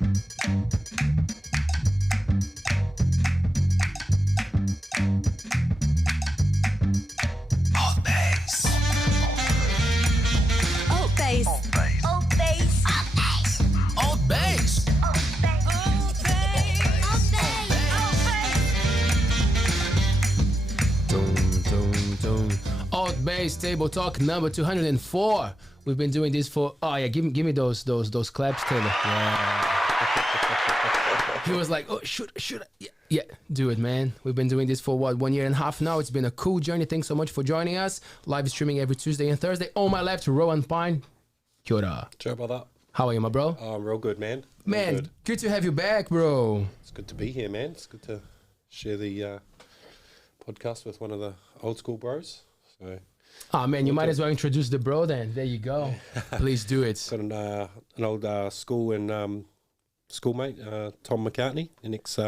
ALTBAYS. ALTBAYS. ALTBAYS. ALTBAYS Table Talk number 204. We've been doing this for, oh yeah, give me those claps, Taylor. Yeah. He was like, oh, should I? Yeah, do it, man. We've been doing this for what, 1.5 years now. It's been a cool journey. Thanks so much for joining us. Live streaming every Tuesday and Thursday. On my left, Rowan Pyne. Kia ora. Sure about that. How are you, my bro? I'm real good, man. Man, good to have you back, bro. It's good to be here, man. It's good to share the podcast with one of the old school bros. So, oh man, you might as well introduce the bro then. There you go. Please do it. got an old school and schoolmate, Tom McCartney, an ex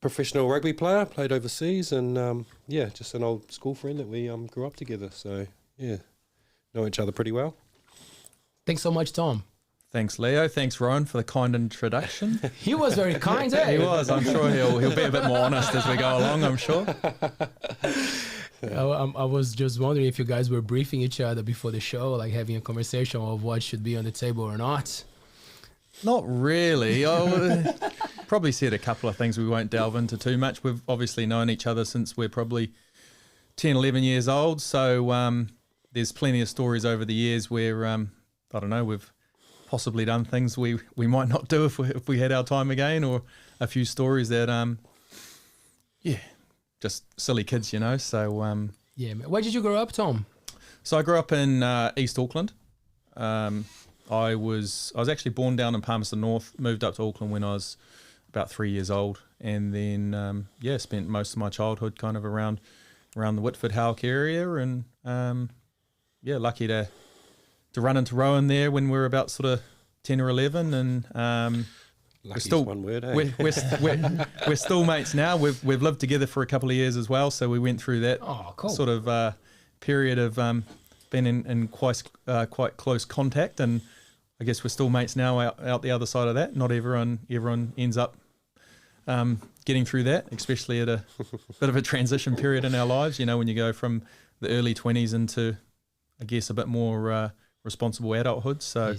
professional rugby player, played overseas, and yeah, just an old school friend that we grew up together. So yeah, know each other pretty well. Thanks so much, Tom. Thanks, Leo. Thanks, Rowan, for the kind introduction. He was very kind, eh? He was. I'm sure he'll be a bit more honest as we go along, I'm sure. I was just wondering if you guys were briefing each other before the show, like having a conversation of what should be on the table or not. Not really. I probably said a couple of things we won't delve into too much. We've obviously known each other since we're probably 10, 11 years old. So there's plenty of stories over the years where, I don't know, we've possibly done things we might not do if we had our time again, or a few stories that, yeah, just silly kids, you know. So yeah, man. Where did you grow up, Tom? So I grew up in East Auckland. I was actually born down in Palmerston North, moved up to Auckland when I was about 3 years old, and then yeah, spent most of my childhood kind of around the Whitford Howk area, and yeah, lucky to run into Rowan there when we were about sort of 10 or 11, and we're still one word, eh? we're still mates now. We've lived together for a couple of years as well, so we went through that sort of period of been in quite close contact, and I guess we're still mates now out the other side of that. Not everyone ends up getting through that, especially at a bit of a transition period in our lives, you know, when you go from the early 20s into, I guess, a bit more responsible adulthood. So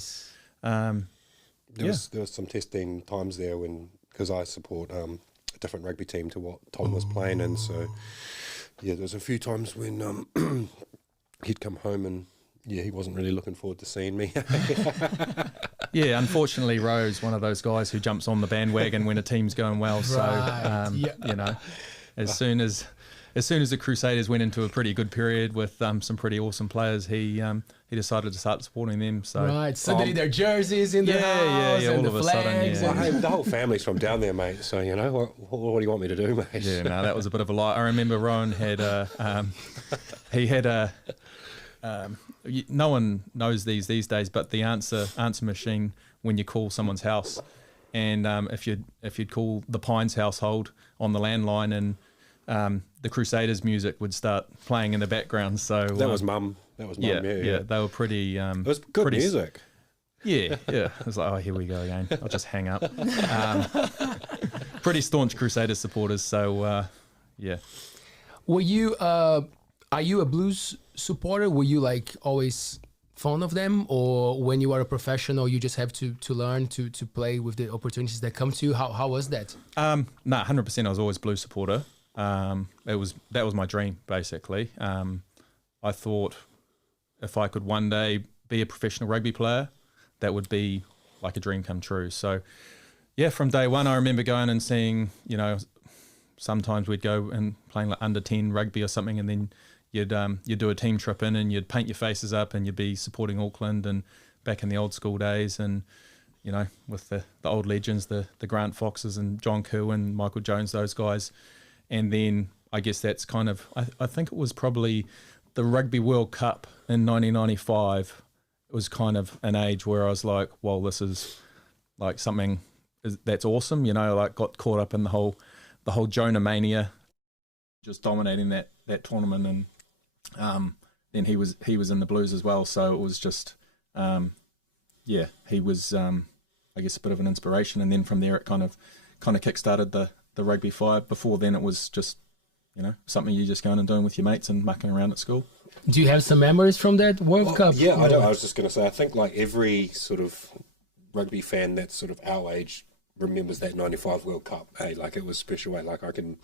Yes. There was some testing times there because I support a different rugby team to what Tom was playing in. So yeah, there was a few times when he'd come home and yeah, he wasn't really looking forward to seeing me. yeah, unfortunately, Ro's one of those guys who jumps on the bandwagon when a team's going well. So you know, as soon as the Crusaders went into a pretty good period with some pretty awesome players, he decided to start supporting them. So suddenly their jerseys in the house, all and of the a sudden, flags. yeah. Well, hey, the whole family's from down there, mate. So you know, what do you want me to do, mate? Yeah, no, that was a bit of a lie. I remember Rowan had no one knows these days, but the answer machine when you call someone's house, and if you'd call the Pyne's household on the landline, and the Crusaders music would start playing in the background. So that was mum. That was mum. Yeah. They were pretty. It was good music. Yeah. I was like, oh, here we go again. I'll just hang up. Pretty staunch Crusaders supporters. So yeah. Were you? Are you a Blues supporter? Were you like always fond of them, or when you are a professional, you just have to learn to play with the opportunities that come to you? How was that? 100%. I was always Blues supporter. That was my dream, basically. I thought if I could one day be a professional rugby player, that would be like a dream come true. So yeah, from day one, I remember going and seeing, you know, sometimes we'd go and playing like under 10 rugby or something, and then you'd do a team trip in and you'd paint your faces up and you'd be supporting Auckland and back in the old school days, and you know, with the old legends, the Grant Foxes and John Kerwin, Michael Jones, those guys. And then I guess that's kind of, I think it was probably the Rugby World Cup in 1995. It was kind of an age where I was like, well, this is like something that's awesome, you know, like got caught up in the whole Jonah mania, just dominating that tournament. And then he was in the Blues as well. So it was just, yeah, he was, I I guess, a bit of an inspiration. And then from there, it kind of kick-started the rugby fire. Before then, it was just, something you just going and doing with your mates and mucking around at school. Do you have some memories from that World Cup? Yeah, I was just going to say, I think like every sort of rugby fan that's sort of our age remembers that 95 World Cup. Hey, like it was special. Hey, like I can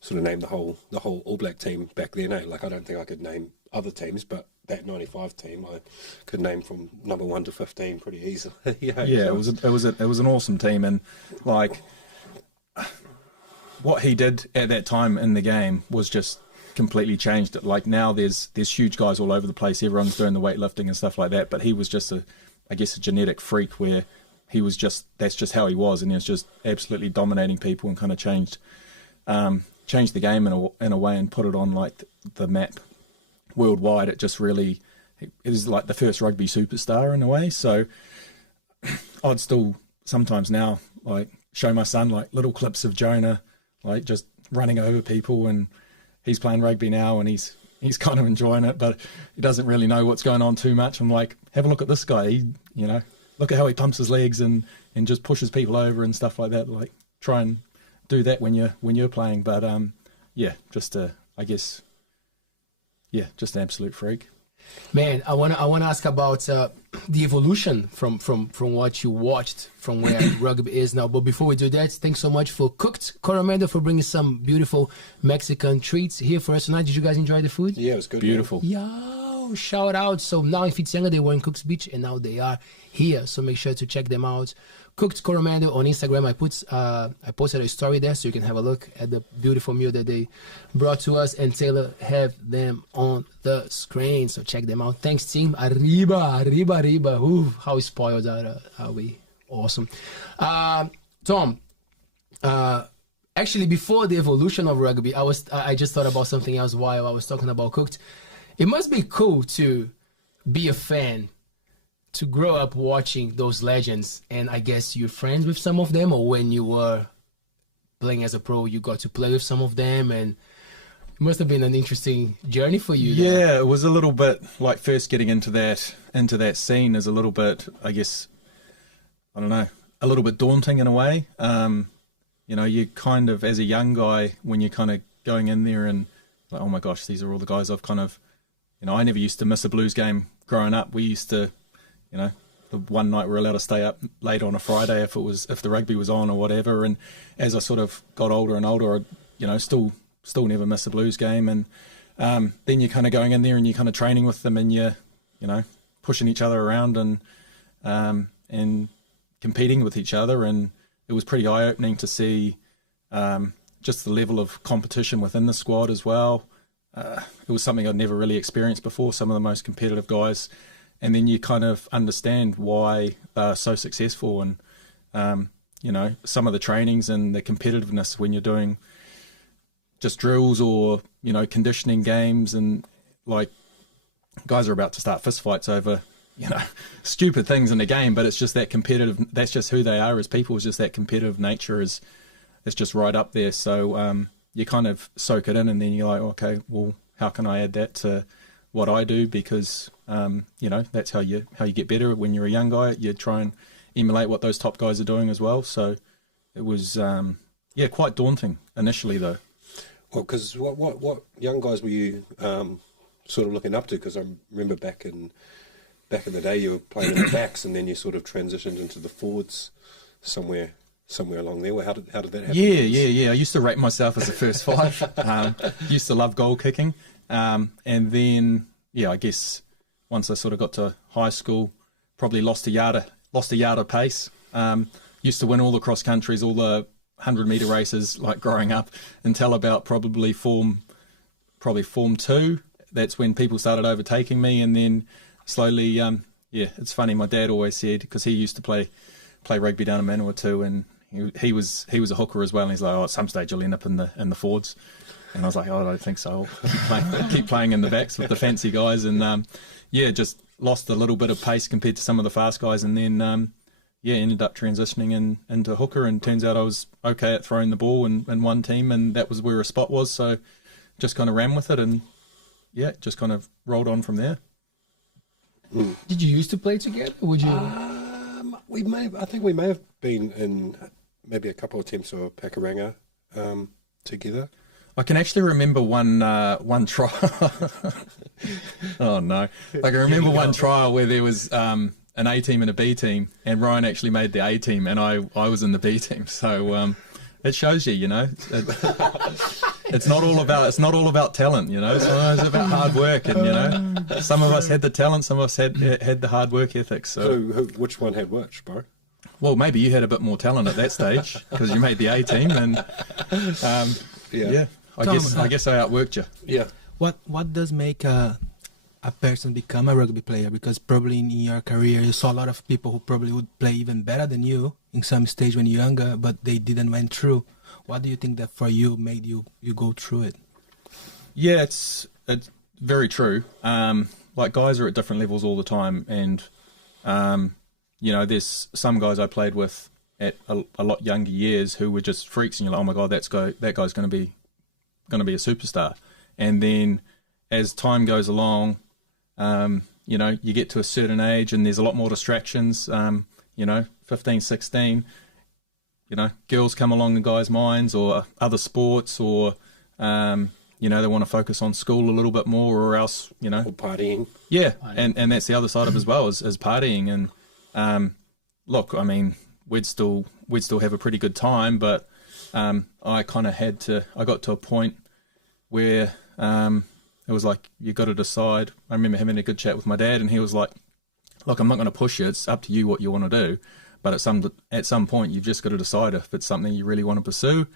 sort of name the whole All Black team back then. Hey, like I don't think I could name other teams, but that 95 team I could name from number 1 to 15 pretty easily. Yeah, it was an awesome team, and like what he did at that time in the game was just completely changed it. Like now there's huge guys all over the place, everyone's doing the weightlifting and stuff like that, but he was just a genetic freak where he was that's just how he was, and he was just absolutely dominating people and kind of changed the game in a way and put it on like the map worldwide. It just really, it was like the first rugby superstar in a way. So I'd still sometimes now like show my son like little clips of Jonah like just running over people, and he's playing rugby now and he's kind of enjoying it, but he doesn't really know what's going on too much. I'm like, have a look at this guy. Look at how he pumps his legs and just pushes people over and stuff like that. Like try and do that when you're playing. But just an absolute freak. Man, I wanna ask about the evolution from what you watched from where rugby is now. But before we do that, thanks so much for Cooked Coromando for bringing some beautiful Mexican treats here for us tonight. Did you guys enjoy the food? Yeah, it was good. Beautiful. Yo, shout out. So now in Fitzhanga they were in Cooks Beach and now they are here. So make sure to check them out. Cooked Coromando on Instagram. I posted a story there so you can have a look at the beautiful meal that they brought to us, and Taylor have them on the screen, so check them out. Thanks team. Arriba. Ooh, how spoiled are we? Awesome. Tom, actually before the evolution of rugby, I just thought about something else while I was talking about Cooked. It must be cool to be a fan, to grow up watching those legends, and I guess you're friends with some of them, or when you were playing as a pro, you got to play with some of them, and it must have been an interesting journey for you. Yeah, it was a little bit like first getting into that scene is a little bit, I guess, I don't know, a little bit daunting in a way. You kind of, as a young guy, when you're kind of going in there and like, oh my gosh, these are all the guys I've kind of, I never used to miss a Blues game growing up. We used to, the one night we were allowed to stay up late on a Friday if the rugby was on or whatever. And as I sort of got older and older, I, still never miss a Blues game. And then you're kind of going in there and you're kind of training with them, and you're, pushing each other around and competing with each other. And it was pretty eye-opening to see just the level of competition within the squad as well. It was something I'd never really experienced before, some of the most competitive guys. And then you kind of understand why they're so successful, and some of the trainings and the competitiveness when you're doing just drills or conditioning games, and like guys are about to start fist fights over stupid things in the game, but it's just that competitive. That's just who they are as people. It's just that competitive nature is just right up there. So you kind of soak it in, and then you're like, okay, well, how can I add that to what I do? Because that's how you get better. When you're a young guy, you try and emulate what those top guys are doing as well. So it was quite daunting initially though. Well, because what young guys were you sort of looking up to? Because I remember back in the day you were playing in the backs, and then you sort of transitioned into the forwards somewhere along there. Well, how did that happen? Yeah. I used to rate myself as a first five. Used to love goal kicking. And then, I guess once I sort of got to high school, probably lost a yard of pace. Used to win all the cross countries, all the 100-meter races, like growing up, until about probably form 2. That's when people started overtaking me, and then slowly, it's funny. My dad always said, because he used to play rugby down in Manawatu, and he was a hooker as well. And he's like, at some stage you'll end up in the forwards. And I was like, I don't think so. I'll keep playing in the backs with the fancy guys. And, just lost a little bit of pace compared to some of the fast guys. And then, ended up transitioning into hooker. And turns out I was okay at throwing the ball in one team. And that was where a spot was. So just kind of ran with it. And, just kind of rolled on from there. Did you used to play together? Would you... I think we may have been in maybe a couple of attempts of Pakuranga together. I can actually remember one trial. Oh no! I can remember one trial where there was an A team and a B team, and Ryan actually made the A team, and I was in the B team. So it shows you, it's not all about talent, It's about hard work, and some of us had the talent, some of us had the hard work ethic. So which one had which, bro? Well, maybe you had a bit more talent at that stage because you made the A team, and yeah. Tom, I guess I outworked you. Yeah. What does make a person become a rugby player? Because probably in your career you saw a lot of people who probably would play even better than you in some stage when you're younger, but they didn't went through. What do you think that for you made you go through it? Yeah, it's very true. Like guys are at different levels all the time, and there's some guys I played with at a lot younger years who were just freaks, and you're like, oh my god, that guy's going to be a superstar. And then as time goes along, you get to a certain age and there's a lot more distractions. 15, 16, girls come along in guys' minds, or other sports, or they want to focus on school a little bit more, or else or partying. Yeah, and that's the other side of it as well, as partying. And look, I mean, we'd still have a pretty good time, but I got to a point where it was like, you got to decide. I remember having a good chat with my dad, and he was like, look, I'm not going to push you. It's up to you what you want to do. But at some point, you've just got to decide if it's something you really want to pursue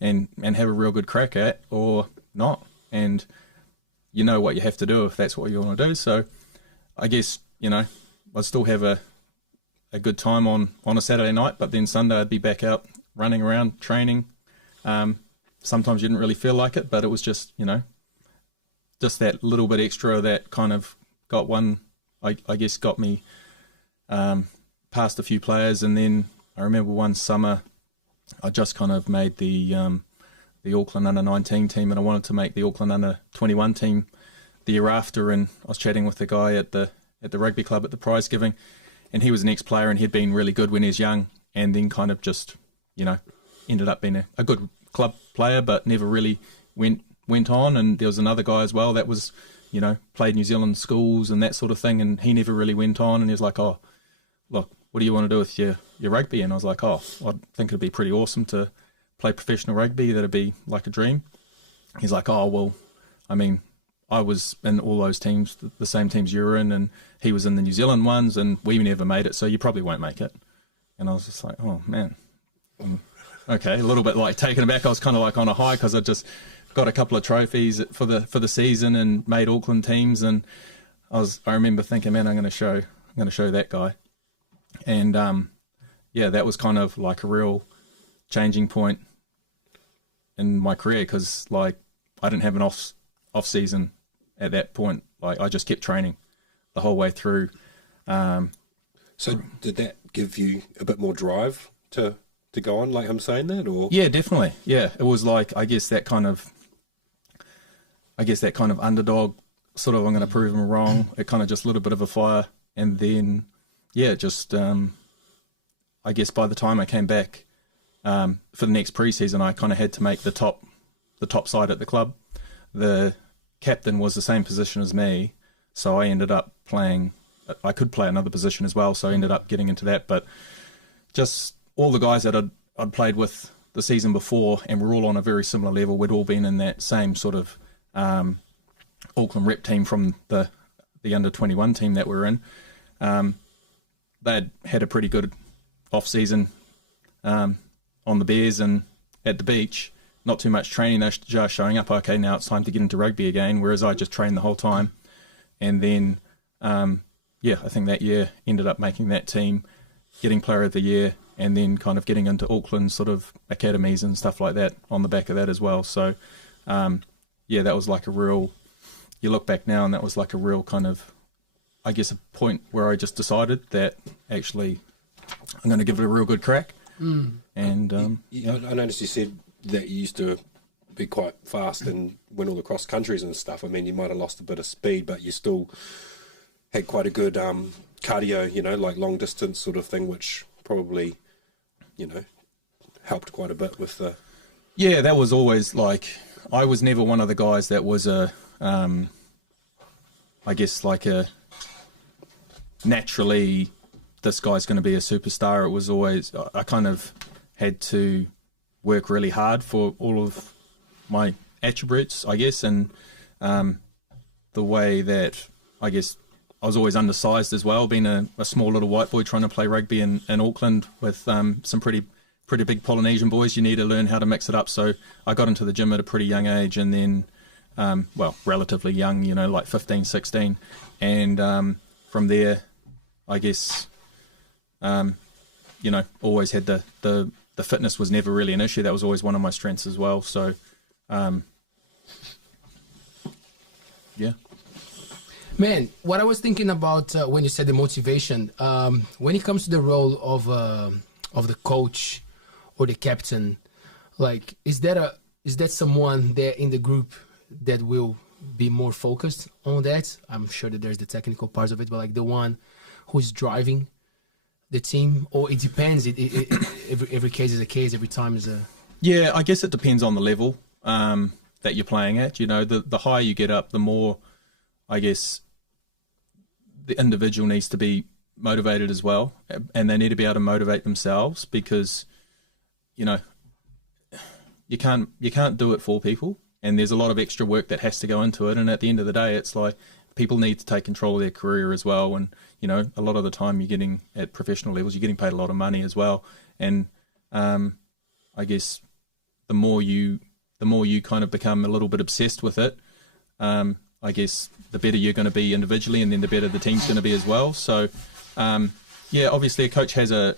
and have a real good crack at, or not. And you know what you have to do if that's what you want to do. So I guess, I'd still have a good time on a Saturday night, but then Sunday I'd be back out running around, training. Sometimes you didn't really feel like it, but it was just, just that little bit extra that kind of got me past a few players. And then I remember one summer I just kind of made the Auckland under 19 team, and I wanted to make the Auckland under 21 team the year after. And I was chatting with the guy at the rugby club at the prize giving, and he was an ex-player and he'd been really good when he was young, and then kind of just, ended up being a good club player, but never really went on. And there was another guy as well that was, played New Zealand schools and that sort of thing, and he never really went on. And he was like, oh, look, what do you want to do with your rugby? And I was like, oh, I think it'd be pretty awesome to play professional rugby. That'd be like a dream. He's like, oh, well, I mean, I was in all those teams, the same teams you were in, and he was in the New Zealand ones, and we never made it, so you probably won't make it. And I was just like, oh, man. Okay, a little bit like taken aback. I was kind of like on a high because I just got a couple of trophies for the season and made Auckland teams, and I remember thinking, man, I'm going to show that guy. And that was kind of like a real changing point in my career, because like I didn't have an off season at that point. Like I just kept training the whole way through. So did that give you a bit more drive to go on, like I'm saying that, or? Yeah, definitely. Yeah, it was like, I guess that kind of underdog sort of, I'm going to prove them wrong. It kind of just lit a bit of a fire. And then, just, I guess by the time I came back for the next preseason, I kind of had to make the top side at the club. The captain was the same position as me, so I ended up playing. I could play another position as well, so I ended up getting into that. But just all the guys that I'd played with the season before, and we're all on a very similar level. We'd all been in that same sort of Auckland rep team from the under 21 team that we're in. They'd had a pretty good off season on the Bears and at the beach. Not too much training. They're just showing up. Okay, now it's time to get into rugby again. Whereas I just trained the whole time, and then I think that year ended up making that team, getting Player of the Year, and then kind of getting into Auckland sort of academies and stuff like that on the back of that as well. So, that was like a real, you look back now and that was like a real kind of, I guess, a point where I just decided that actually I'm going to give it a real good crack. And I noticed you said that you used to be quite fast and win all the cross countries and stuff. I mean, you might have lost a bit of speed, but you still had quite a good cardio, like long distance sort of thing, which probably, helped quite a bit with the... Yeah, that was always like, I was never one of the guys that was I guess like a naturally, this guy's going to be a superstar. It was always, I kind of had to work really hard for all of my attributes, I guess, and the way that, I guess, I was always undersized as well, being a small little white boy trying to play rugby in Auckland with some pretty big Polynesian boys. You need to learn how to mix it up. So I got into the gym at a pretty young age, and then, relatively young, like 15, 16. And from there, I guess, always had the fitness was never really an issue. That was always one of my strengths as well. So, yeah. Man, what I was thinking about when you said the motivation, when it comes to the role of the coach or the captain, like, is that someone there in the group that will be more focused on that? I'm sure that there's the technical parts of it, but like the one who's driving the team, or it depends. Every case is a case. Every time is a... Yeah, I guess it depends on the level that you're playing at. The higher you get up, the more, I guess, the individual needs to be motivated as well, and they need to be able to motivate themselves, because, you can't do it for people, and there's a lot of extra work that has to go into it. And at the end of the day, it's like people need to take control of their career as well. And, a lot of the time you're getting at professional levels, you're getting paid a lot of money as well. And I guess the more you kind of become a little bit obsessed with it, I guess the better you're going to be individually, and then the better the team's going to be as well. So, obviously a coach has a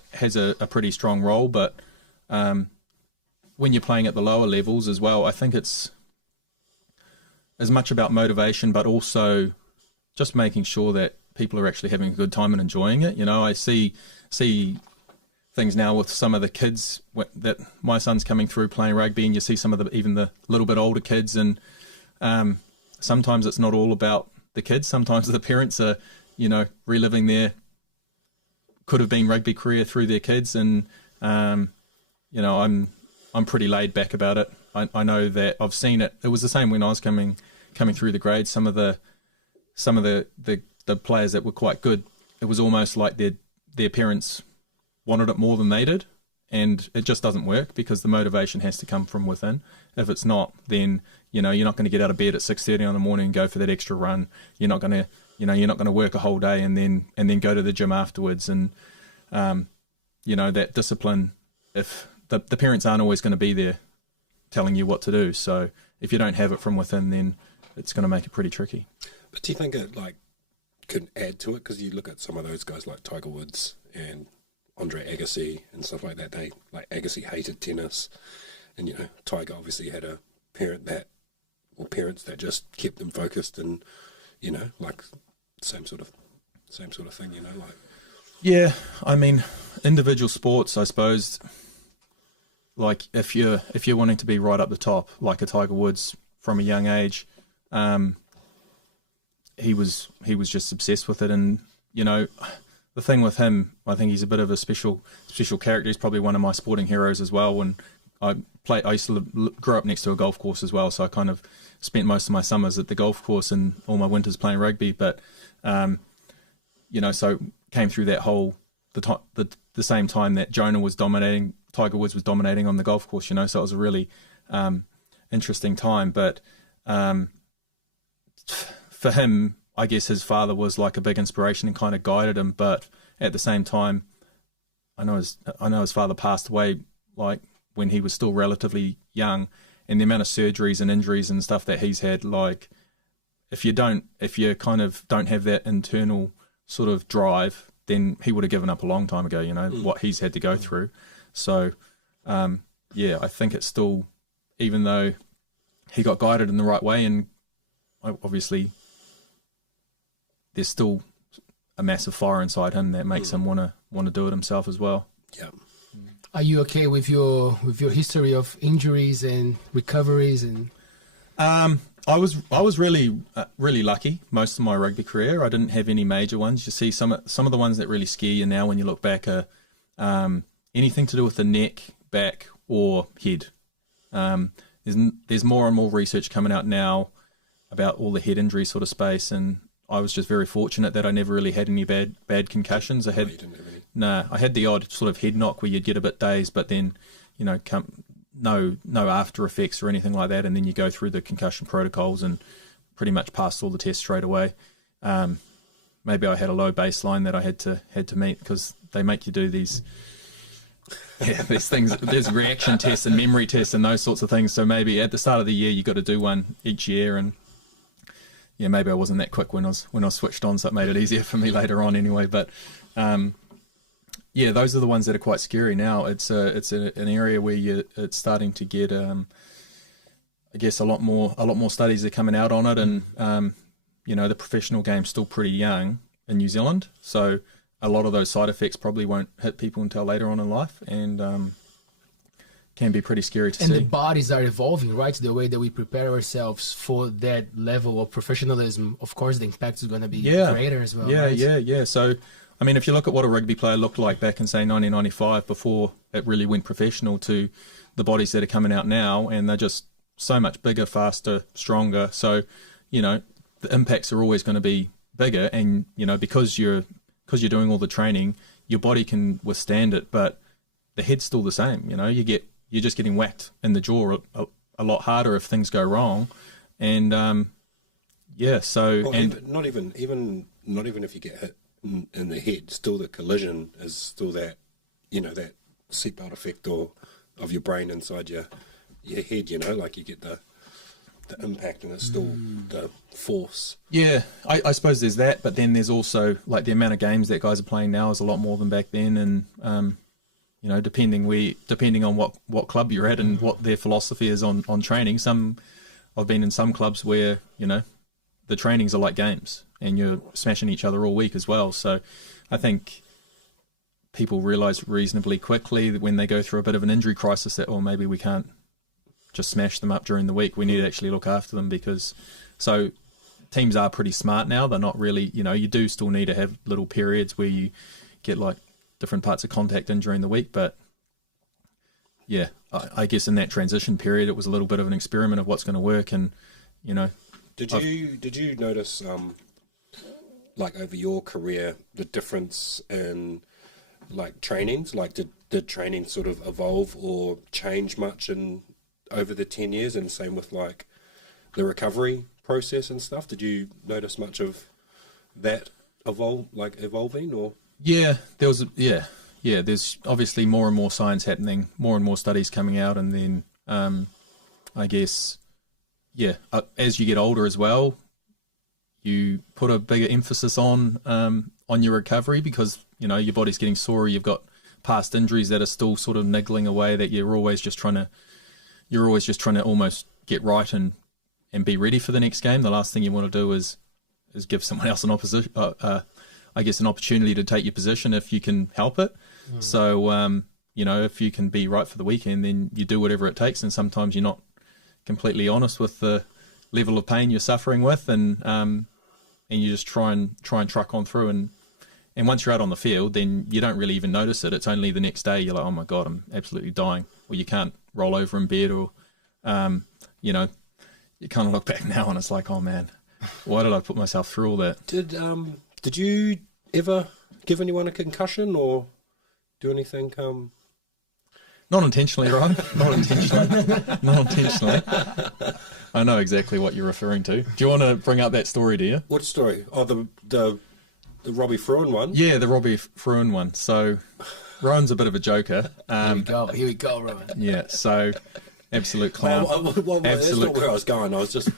pretty strong role, but when you're playing at the lower levels as well, I think it's as much about motivation, but also just making sure that people are actually having a good time and enjoying it. I see things now with some of the kids that my son's coming through playing rugby, and you see some of even the little bit older kids, and sometimes it's not all about the kids. Sometimes the parents are, reliving their could have been rugby career through their kids, and I'm pretty laid back about it. I know that I've seen it. It was the same when I was coming through the grades. Some of the players that were quite good, it was almost like their parents wanted it more than they did, and it just doesn't work, because the motivation has to come from within. If it's not, then you're not going to get out of bed at 6:30 in the morning and go for that extra run. You're not going to work a whole day and then go to the gym afterwards. And that discipline, if the parents aren't always going to be there telling you what to do. So if you don't have it from within, then it's going to make it pretty tricky. But do you think it could add to it? Because you look at some of those guys like Tiger Woods and Andre Agassi and stuff like that. Agassi hated tennis, and Tiger obviously had a parents that just kept them focused, and same sort of thing. Yeah, I mean, individual sports, I suppose. Like if you're wanting to be right up the top, like a Tiger Woods from a young age, he was just obsessed with it. And the thing with him, I think he's a bit of a special character. He's probably one of my sporting heroes as well. When I used to grow up next to a golf course as well, so I kind of spent most of my summers at the golf course and all my winters playing rugby. But so came through that whole the same time that Jonah was dominating, Tiger Woods was dominating on the golf course. So it was a really interesting time. But for him, I guess his father was like a big inspiration and kind of guided him. But at the same time, I know his father passed away like when he was still relatively young, and the amount of surgeries and injuries and stuff that he's had, like if you kind of don't have that internal sort of drive, then he would have given up a long time ago, what he's had to go through. So, I think it's still, even though he got guided in the right way, and obviously there's still a massive fire inside him that makes him want to do it himself as well. Yeah. Are you okay with your history of injuries and recoveries? And I was really really lucky most of my rugby career. I didn't have any major ones. You see, some of the ones that really scare you now when you look back are anything to do with the neck, back, or head. There's more and more research coming out now about all the head injury sort of space, and I was just very fortunate that I never really had any bad concussions. I had I had the odd sort of head knock where you'd get a bit dazed, but then no after effects or anything like that, and then you go through the concussion protocols and pretty much passed all the tests straight away. Maybe I had a low baseline that I had to meet, because they make you do these there's things, there's reaction tests and memory tests and those sorts of things. So maybe at the start of the year you got to do one each year, and yeah, maybe I wasn't that quick when I switched on, so it made it easier for me later on anyway. But yeah, those are the ones that are quite scary now. It's an area where it's starting to get I guess a lot more studies are coming out on it, and the professional game's still pretty young in New Zealand, so a lot of those side effects probably won't hit people until later on in life, and can be pretty scary to see. And the bodies are evolving, right? The way that we prepare ourselves for that level of professionalism, of course, the impact is going to be greater as well. Yeah, right? yeah. So, I mean, if you look at what a rugby player looked like back in, say, 1995, before it really went professional, to the bodies that are coming out now, and they're just so much bigger, faster, stronger. So, the impacts are always going to be bigger, and, because you're doing all the training, your body can withstand it, but the head's still the same. You're just getting whacked in the jaw a lot harder if things go wrong, and not even if you get hit in the head, still the collision is still that that seatbelt effect of your brain inside your head. Like you get the impact, and it's still the force. Yeah, I suppose there's that, but then there's also like the amount of games that guys are playing now is a lot more than back then, and depending on what club you're at and what their philosophy is on training. I've been in some clubs where the trainings are like games, and you're smashing each other all week as well. So I think people realise reasonably quickly that when they go through a bit of an injury crisis that, maybe we can't just smash them up during the week. We need to actually look after them, because teams are pretty smart now. They're not really, you do still need to have little periods where you get like different parts of contact in during the week. But yeah, I guess in that transition period, it was a little bit of an experiment of what's going to work. And, Did you notice, like over your career, the difference in like trainings? Like did training sort of evolve or change much over the 10 years, and same with like the recovery process and stuff? Did you notice much of that evolving, or? Yeah, there's obviously more and more science happening, more and more studies coming out, and then I guess as you get older as well, you put a bigger emphasis on your recovery, because your body's getting sore, you've got past injuries that are still sort of niggling away, that you're always just trying to almost get right and be ready for the next game. The last thing you want to do is give someone else an opportunity to take your position if you can help it. So if you can be right for the weekend, then you do whatever it takes, and sometimes you're not completely honest with the level of pain you're suffering with, and you just try and truck on through, and once you're out on the field, then you don't really even notice it. It's only the next day you're like, oh my god, I'm absolutely dying, or you can't roll over in bed, or you kind of look back now and it's like, oh man, why did I put myself through all that? Did you ever give anyone a concussion or do anything? Not intentionally, Rowan. Not intentionally. I know exactly what you're referring to. Do you want to bring up that story, do you? What story? Oh, the Robbie Fruin one? Yeah, the Robbie Fruin one. So, Rowan's a bit of a joker. Here we go, Rowan. Yeah, so, absolute clown. That's not where I was going. I was just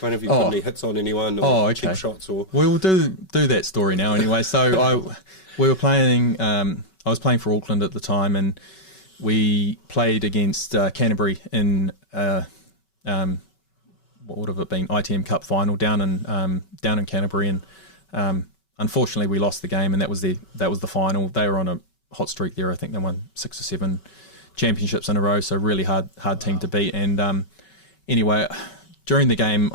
wondering if you put any hits on anyone, or cheap shots, or... We'll do that story now anyway. So, we were playing... I was playing for Auckland at the time, and we played against Canterbury in what would have it been, ITM Cup final down in Canterbury, and unfortunately we lost the game, and that was the final. They were on a hot streak there. I think they won 6 or 7 championships in a row, so really hard team to beat. And anyway, during the game,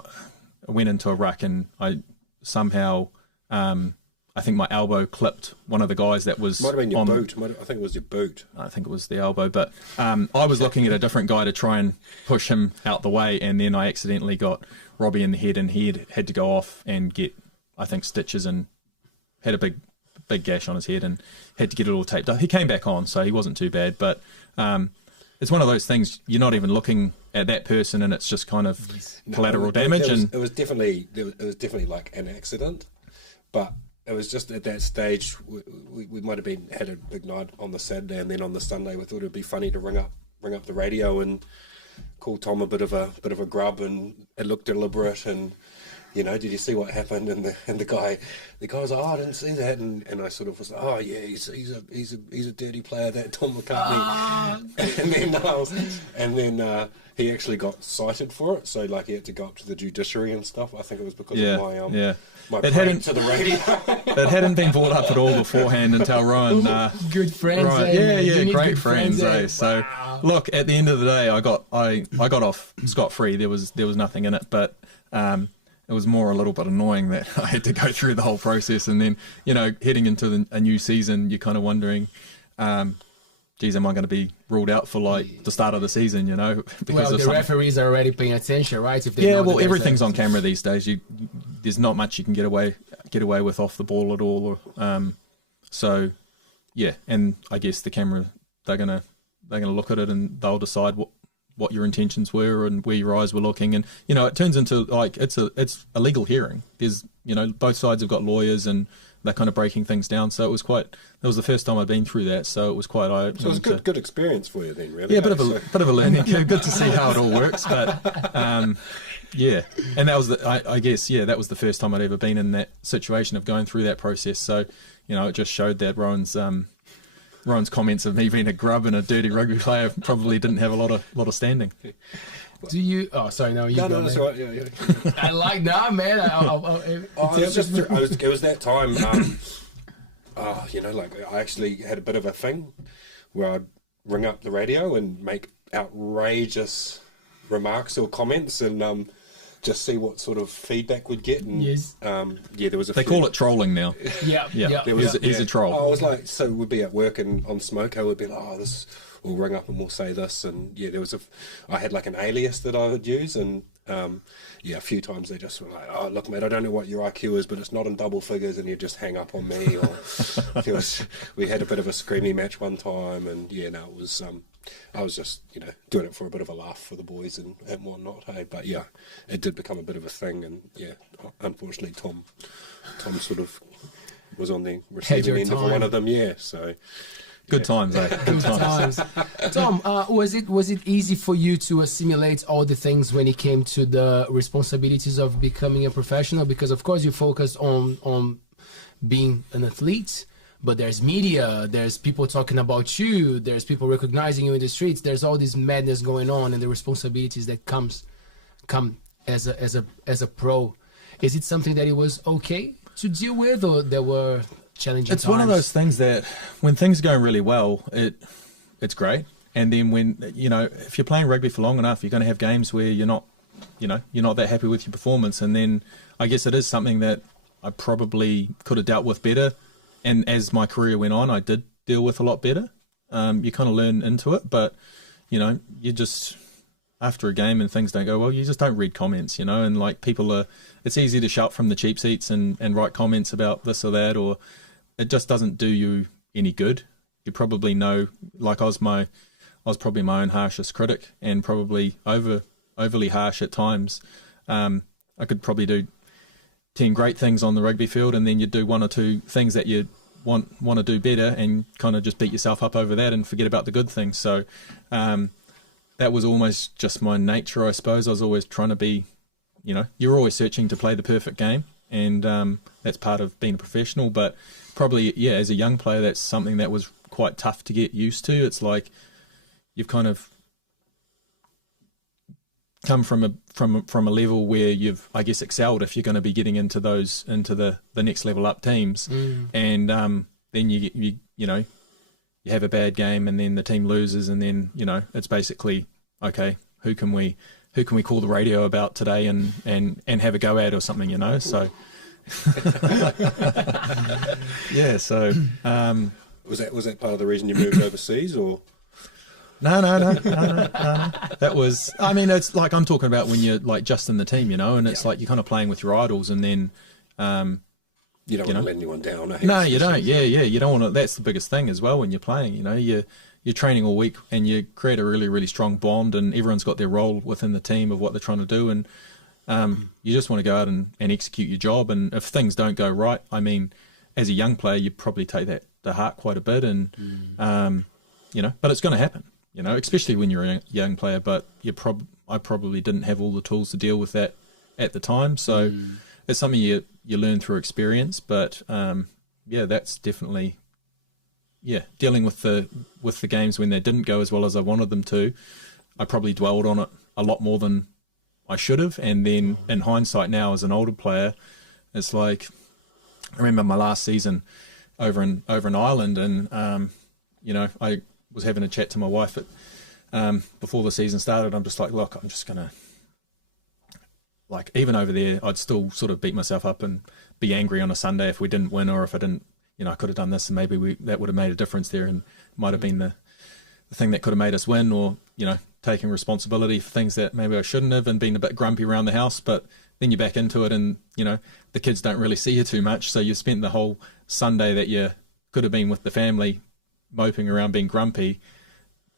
I went into a ruck and I somehow, I think my elbow clipped one of the guys that was Might have been your on, boot. I think it was your boot. I think it was the elbow, but I was looking at a different guy to try and push him out the way, and then I accidentally got Robbie in the head, and he had to go off and get, I think, stitches, and had a big gash on his head and had to get it all taped up. He came back on, so he wasn't too bad, but it's one of those things, you're not even looking at that person, and it's just kind of collateral damage. It was definitely like an accident, but it was just at that stage we might have had a big night on the Saturday, and then on the Sunday we thought it'd be funny to ring up the radio and call Tom a bit of a grub, and it looked deliberate, and did you see what happened? And the guy was like, oh, I didn't see that, and I sort of was like, oh yeah, he's a dirty player, that Tom McCartney, and then he actually got cited for it, so like he had to go up to the judiciary and stuff. I think it was because of my prank to the radio. It hadn't been brought up at all beforehand until Rowan. Good friends, Right, great friends, So look, at the end of the day, I got off scot-free. There was nothing in it, but it was more a little bit annoying that I had to go through the whole process, and then heading into a new season, you're kind of wondering, geez, am I going to be ruled out for like the start of the season? Because the referees are already paying attention, right? If they everything's on camera these days. There's not much you can get away with off the ball at all. So yeah, and I guess the camera, they're gonna look at it and they'll decide what your intentions were and where your eyes were looking, and it turns into like it's a legal hearing. There's both sides have got lawyers and they're kind of breaking things down. So that was the first time I'd been through that. So it was quite eye-opening. So it was good experience for you then, really. Yeah, bit of a learning curve. Good to see how it all works, but yeah. And that was I guess that was the first time I'd ever been in that situation of going through that process. So it just showed that Rowan's comments of me being a grub and a dirty rugby player probably didn't have a lot of standing. Do you? Oh, sorry. No, you. No, that's right. Yeah. I like that, man. It was that time. Like I actually had a bit of a thing where I'd ring up the radio and make outrageous remarks or comments, and just see what sort of feedback we'd get. And, yes. There was a. They call it trolling now. Yeah. He's a troll. I was like, so we'd be at work and on Smoko would be like, oh, this. We'll ring up and we'll say this, and I had like an alias that I would use, and a few times they just were like, oh look mate, I don't know what your IQ is, but it's not in double figures, and you just hang up on me. Or we had a bit of a screamy match one time, and it was I was just doing it for a bit of a laugh for the boys and whatnot. Hey, but it did become a bit of a thing, and unfortunately Tom sort of was on the receiving end of one of them. So. Good times, eh? Good times. Tom, was it easy for you to assimilate all the things when it came to the responsibilities of becoming a professional? Because of course you focus on being an athlete, but there's media, there's people talking about you, there's people recognizing you in the streets, there's all this madness going on, and the responsibilities that come as a pro. Is it something that it was okay to deal with, or there were challenging It's times? one of those things that when things are going really well, it's great. And then when, if you're playing rugby for long enough, you're going to have games where you're not that happy with your performance. And then I guess it is something that I probably could have dealt with better. And as my career went on, I did deal with a lot better. You kind of learn into it, but, you just, after a game and things don't go well, you just don't read comments, and like it's easy to shout from the cheap seats and write comments about this or that, or it just doesn't do you any good. You probably know, like I was probably my own harshest critic, and probably overly harsh at times. I could probably do 10 great things on the rugby field, and then you'd do one or two things that you want to do better, and kind of just beat yourself up over that and forget about the good things. So that was almost just my nature, I suppose. I was always trying to be, you're always searching to play the perfect game, and that's part of being a professional. But probably, as a young player, that's something that was quite tough to get used to. It's like you've kind of come from a level where you've, I guess, excelled if you're going to be getting into the next level up teams, and then you have a bad game, and then the team loses, and then it's basically, okay, who can we who can we call the radio about today and have a go at or something, you know? So, yeah. So, Was that part of the reason you moved overseas, or? No. That was, I mean, it's like I'm talking about when you're like just in the team, you know, and it's like you're kind of playing with your idols, and then You don't want to let anyone down. No, you don't. Yeah. You don't want to. That's the biggest thing as well when you're playing. You know, you're training all week and you create a really, really strong bond, and everyone's got their role within the team of what they're trying to do, and you just want to go out and execute your job. And if things don't go right, I mean, as a young player, you probably take that to heart quite a bit, and you know, but it's going to happen. You know, especially when you're a young player. But I probably didn't have all the tools to deal with that at the time, so it's something you learn through experience. But yeah, that's definitely dealing with the games when they didn't go as well as I wanted them to. I probably dwelled on it a lot more than I should have, and then in hindsight now as an older player, it's like I remember my last season over in Ireland, and you know, I was having a chat to my wife before the season started. I'm just like, look, I'm just gonna, like, even over there, I'd still sort of beat myself up and be angry on a Sunday if we didn't win, or if I didn't, you know, I could have done this and maybe that would have made a difference there, and might have been the thing that could have made us win, or, you know, taking responsibility for things that maybe I shouldn't have, and being a bit grumpy around the house. But then you're back into it, and, you know, the kids don't really see you too much, so you spent the whole Sunday that you could have been with the family moping around being grumpy,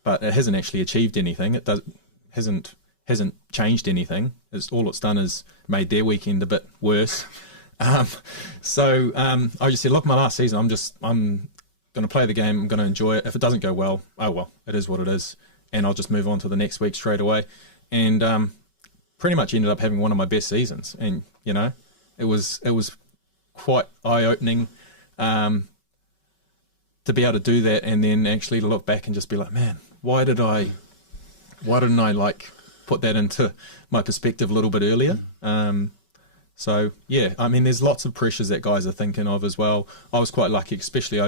but it hasn't actually achieved anything. It hasn't changed anything. All it's done is made their weekend a bit worse. So I just said, look, my last season, I'm going to play the game, I'm going to enjoy it. If it doesn't go well, oh well, it is what it is, and I'll just move on to the next week straight away. And pretty much ended up having one of my best seasons, and, you know, it was quite eye-opening to be able to do that, and then actually to look back and just be like, man, why didn't I like put that into my perspective a little bit earlier? So yeah, I mean, there's lots of pressures that guys are thinking of as well. I was quite lucky, especially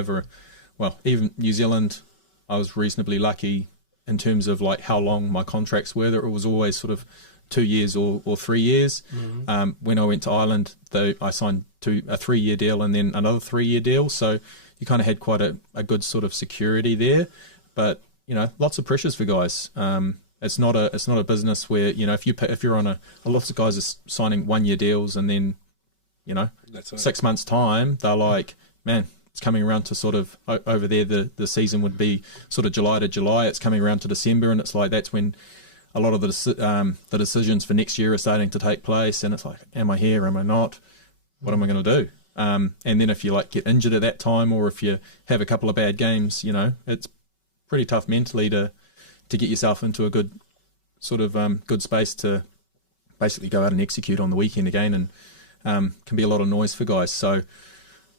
even New Zealand. I was reasonably lucky in terms of like how long my contracts were. That it was always sort of 2 years or 3 years. When I went to Ireland, though, I signed a 3-year deal and then another 3-year deal. So you kind of had quite a good sort of security there. But, you know, lots of pressures for guys. It's not a business where, you know, if you're on a lot of guys are signing 1-year deals, and then, you know, 6 months time, they're like, man, it's coming around to sort of over there. The season would be sort of July to July. It's coming around to December, and it's like that's when a lot of the decisions for next year are starting to take place. And it's like, am I here? Am I not? What am I going to do? And then if you like get injured at that time, or if you have a couple of bad games, you know, it's pretty tough mentally to get yourself into a good sort of good space to basically go out and execute on the weekend again, and can be a lot of noise for guys. So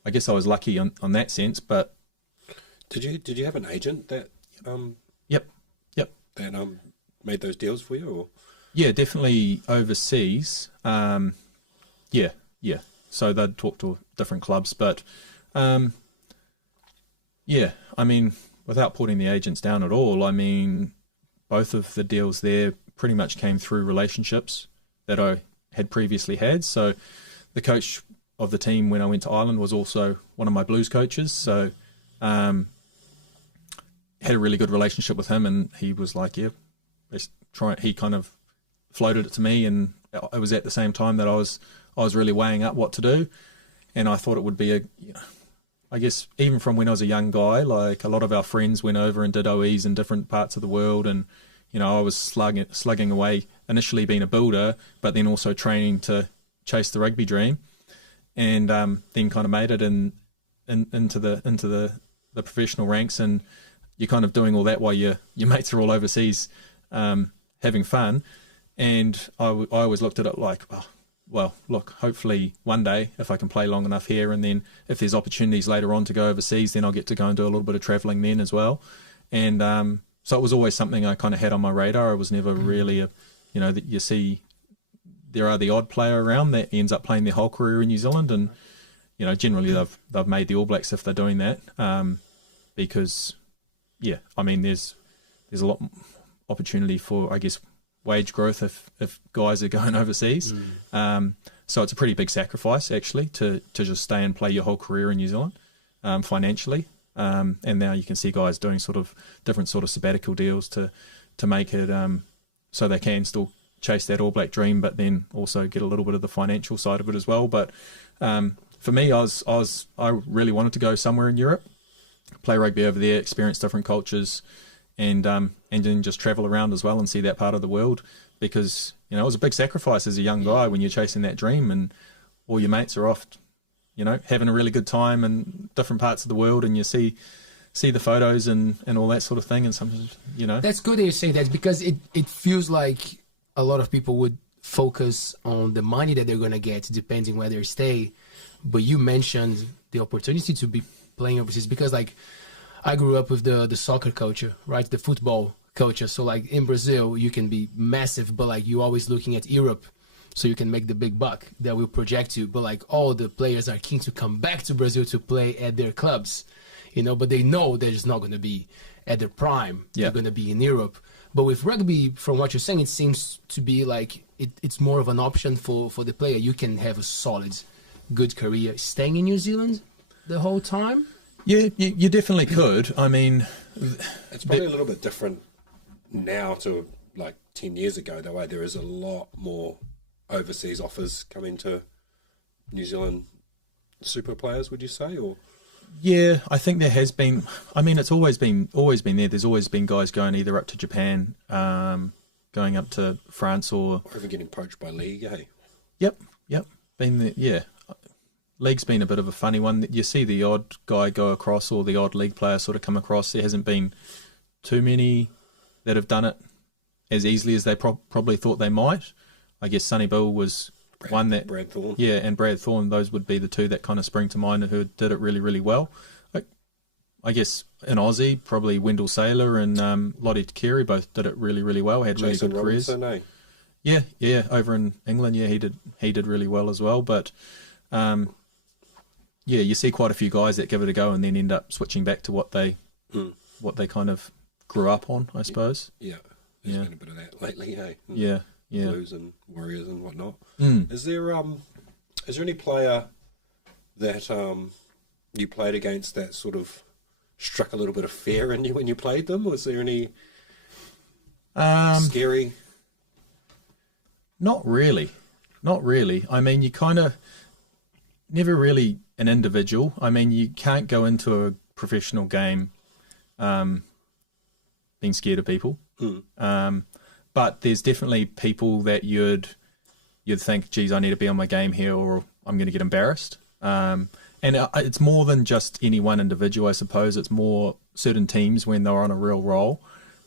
I guess I was lucky on that sense. But did you have an agent that Yep. that made those deals for you, or? Yeah, definitely overseas. Yeah. So they'd talk to different clubs, but yeah, I mean, without putting the agents down at all, I mean, both of the deals there pretty much came through relationships that I had previously had. So the coach of the team when I went to Ireland was also one of my Blues coaches. So had a really good relationship with him, and he was like, yeah, let's try it. He kind of floated it to me, and it was at the same time that I was really weighing up what to do. And I thought it would be I guess even from when I was a young guy, like a lot of our friends went over and did OEs in different parts of the world, and, you know, I was slugging away, initially being a builder, but then also training to chase the rugby dream, and then kind of made it into the professional ranks, and you're kind of doing all that while your mates are all overseas having fun. And I always looked at it like, well, look, hopefully one day if I can play long enough here, and then if there's opportunities later on to go overseas, then I'll get to go and do a little bit of travelling then as well. And so it was always something I kind of had on my radar. I was never really that you see there are the odd player around that ends up playing their whole career in New Zealand, and, you know, generally they've made the All Blacks if they're doing that, because, yeah, I mean, there's a lot opportunity for, I guess, wage growth if guys are going overseas. So it's a pretty big sacrifice actually to just stay and play your whole career in New Zealand financially. And now you can see guys doing sort of different sort of sabbatical deals to make it so they can still chase that All Black dream, but then also get a little bit of the financial side of it as well. But for me, I really wanted to go somewhere in Europe, play rugby over there, experience different cultures, and then just travel around as well and see that part of the world, because it was a big sacrifice as a young guy when you're chasing that dream and all your mates are off, having a really good time in different parts of the world, and you see the photos and all that sort of thing, and sometimes That's good that you say that, because it feels like a lot of people would focus on the money that they're going to get depending where they stay, but you mentioned the opportunity to be playing overseas, because like I grew up with the soccer culture, right? The football culture. So like in Brazil, you can be massive, but like you're always looking at Europe so you can make the big buck that will project you. But like all the players are keen to come back to Brazil to play at their clubs, but they know they're just not going to be at their prime. Yeah. They're going to be in Europe. But with rugby, from what you're saying, it seems to be like it's more of an option for the player. You can have a solid, good career staying in New Zealand the whole time. Yeah, you definitely could. I mean, It's probably a little bit different now to like 10 years ago, the way there is a lot more overseas offers coming to New Zealand super players, would you say? Or yeah, I think there has been. I mean, it's always been there. There's always been guys going either up to Japan, going up to France, or even getting poached by league, hey? Yep. Been there, yeah. League's been a bit of a funny one. You see the odd guy go across, or the odd league player sort of come across. There hasn't been too many that have done it as easily as they probably thought they might. I guess Sonny Bill was one that... Brad Thorne. Yeah, and Brad Thorne, those would be the two that kind of spring to mind who did it really, really well. I guess in Aussie, probably Wendell Saylor and Lottie Takiri both did it really, really well, had really Jason good careers. Robinson, eh? Yeah, over in England, yeah, he did really well as well. But yeah, you see quite a few guys that give it a go and then end up switching back to what they kind of grew up on, I suppose. Yeah, there's been a bit of that lately, hey? Yeah. Blues and Warriors and whatnot. Mm. Is there any player that you played against that sort of struck a little bit of fear in you when you played them? Was there any scary? Not really. I mean, you kind of never really an individual. I mean, you can't go into a professional game being scared of people. But there's definitely people that you'd think, geez, I need to be on my game here, or I'm going to get embarrassed. And it's more than just any one individual, I suppose. It's more certain teams when they're on a real roll.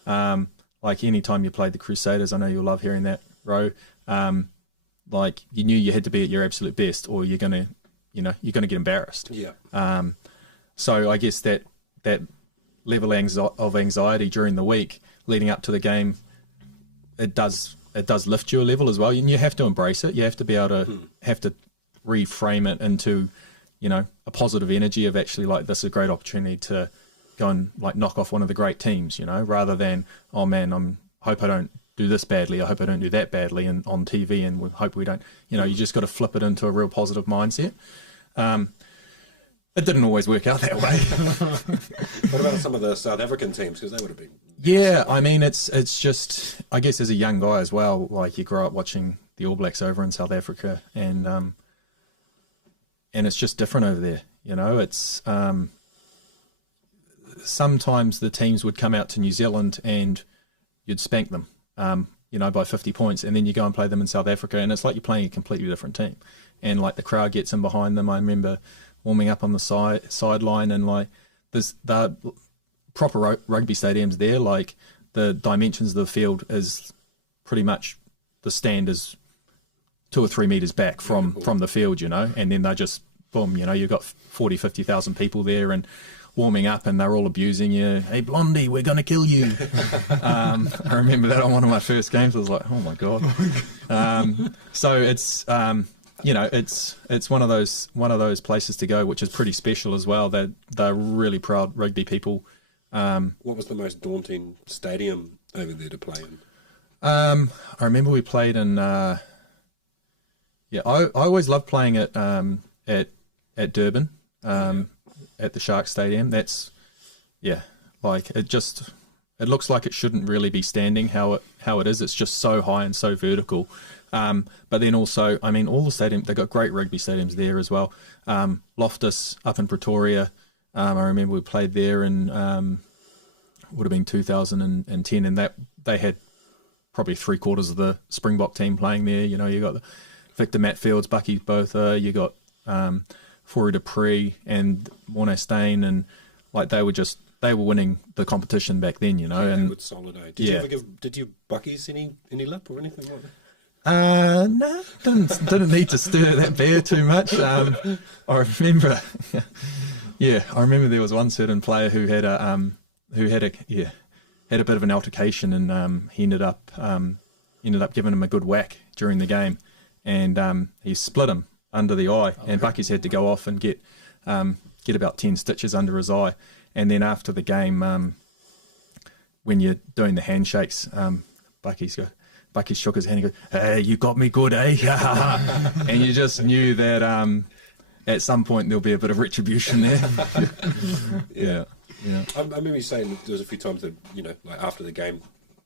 Like any time you played the Crusaders, I know you'll love hearing that, Ro. Like you knew you had to be at your absolute best, or you're gonna get embarrassed. Yeah. So I guess that level of anxiety during the week leading up to the game, it does lift you a level as well, and you have to embrace it. You have to be able to reframe it into a positive energy of actually like, this is a great opportunity to go and like knock off one of the great teams, rather than, oh man, hope I don't do this badly, I hope I don't do that badly and on TV, and we hope we don't. You just got to flip it into a real positive mindset. It didn't always work out that way. What about some of the South African teams? Because they would have been... Yeah, I mean, it's just, I guess as a young guy as well, like you grow up watching the All Blacks over in South Africa, and it's just different over there. It's sometimes the teams would come out to New Zealand and you'd spank them, by 50 points, and then you go and play them in South Africa, and it's like you're playing a completely different team, and like the crowd gets in behind them. I remember warming up on the sideline, and like there's the proper rugby stadiums there, like the dimensions of the field is pretty much the stand is 2 or 3 meters back from the field, and then they just boom, you've got 40, 50,000 people there and warming up, and they're all abusing you. Hey, Blondie, we're going to kill you. I remember that on one of my first games. I was like, oh my God. So it's, it's one of those places to go, which is pretty special as well. They're really proud rugby people. What was the most daunting stadium over there to play in? I remember we played in. I always loved playing at Durban, at the Shark Stadium. That's like it looks like it shouldn't really be standing how it is. It's just so high and so vertical. But then also, I mean, all the stadiums, they've got great rugby stadiums there as well. Loftus up in Pretoria, I remember we played there in would have been 2010, and that they had probably 3/4 of the Springbok team playing there. You know, you got Victor Matfields, Bucky Botha, you got Forey Dupree and Morné Steyn, and like they were winning the competition back then, you know. And good solid, eh? Did you Buckies any lip or anything like that? No, didn't need to stir that beer too much. I remember, I remember there was one certain player who had a bit of an altercation, and he ended up giving him a good whack during the game, and he split him under the eye, and Bucky's had to go off and get about 10 stitches under his eye, and then after the game, when you're doing the handshakes, Bucky shook his hand and goes, "Hey, you got me good, eh?" And you just knew that at some point there'll be a bit of retribution there. Yeah. I remember you saying there was a few times that, you know, like after the game,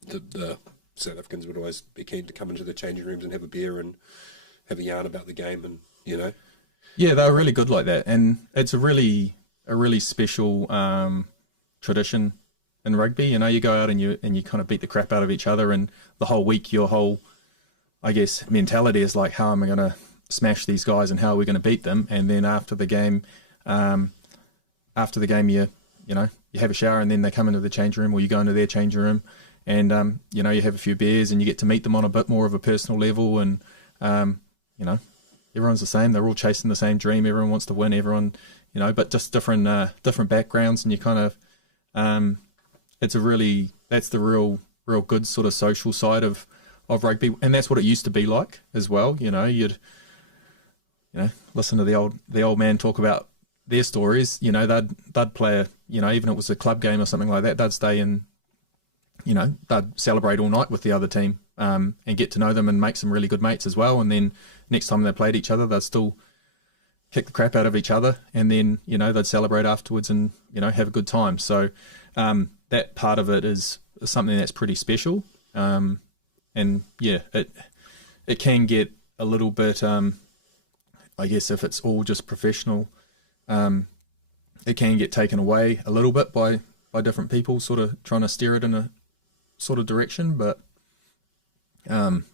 the South Africans would always be keen to come into the changing rooms and have a beer and have a yarn about the game, and you know. Yeah, they were really good like that, and it's a really special tradition in rugby. You know, you go out and you kind of beat the crap out of each other, and the whole week your whole, I guess, mentality is like, how am I going to smash these guys and how are we going to beat them? And then after the game you know, you have a shower and then they come into the change room, or you go into their change room, and you know, you have a few beers and you get to meet them on a bit more of a personal level, and you know, everyone's the same. They're all chasing the same dream. Everyone wants to win. Everyone, you know, but just different backgrounds, and you kind of that's the real good sort of social side of rugby, and that's what it used to be like as well. You know, you'd listen to the old man talk about their stories. You know, they'd play you know, even if it was a club game or something like that, they'd stay in, you know, they'd celebrate all night with the other team, and get to know them and make some really good mates as well. And then next time they played each other, they'd still kick the crap out of each other, and then, you know, they'd celebrate afterwards and, you know, have a good time. So that part of it is something that's pretty special. And yeah, it can get a little bit, I guess, if it's all just professional, it can get taken away a little bit by different people sort of trying to steer it in a sort of direction. But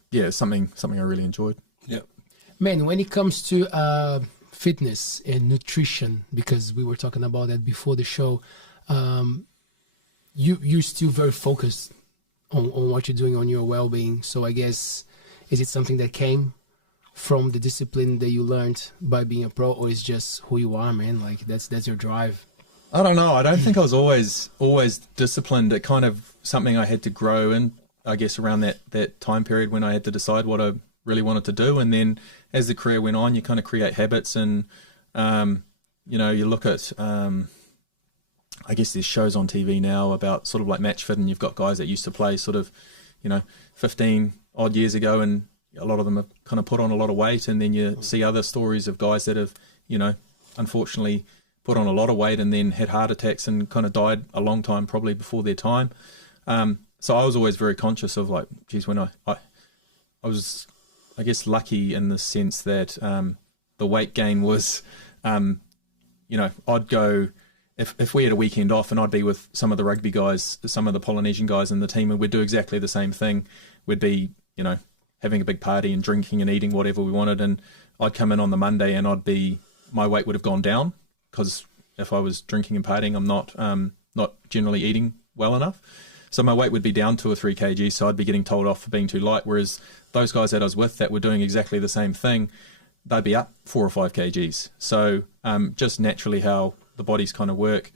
yeah, something I really enjoyed. Yeah. Man, when it comes to fitness and nutrition, because we were talking about that before the show, you're still very focused on what you're doing on your well-being. So I guess, is it something that came from the discipline that you learned by being a pro, or is just who you are, man? Like that's your drive. I don't know. I don't think I was always disciplined. It kind of something I had to grow in, I guess, around that time period when I had to decide what I really wanted to do. And then as the career went on, you kind of create habits, and you know, you look at I guess there's shows on TV now about sort of like match fit, and you've got guys that used to play sort of, you know, 15 odd years ago, and a lot of them have kind of put on a lot of weight, and then you see other stories of guys that have, you know, unfortunately put on a lot of weight and then had heart attacks and kind of died a long time, probably before their time. So I was always very conscious of like, geez, when I was, I guess, lucky in the sense that the weight gain was, you know, I'd go, if we had a weekend off and I'd be with some of the rugby guys, some of the Polynesian guys in the team, and we'd do exactly the same thing. We'd be, you know, having a big party and drinking and eating whatever we wanted, and I'd come in on the Monday and my weight would have gone down, because if I was drinking and partying, I'm not generally eating well enough. So my weight would be down 2 or 3 kg, so I'd be getting told off for being too light, whereas those guys that I was with that were doing exactly the same thing, they'd be up 4 or 5 kgs. So just naturally how the bodies kind of work,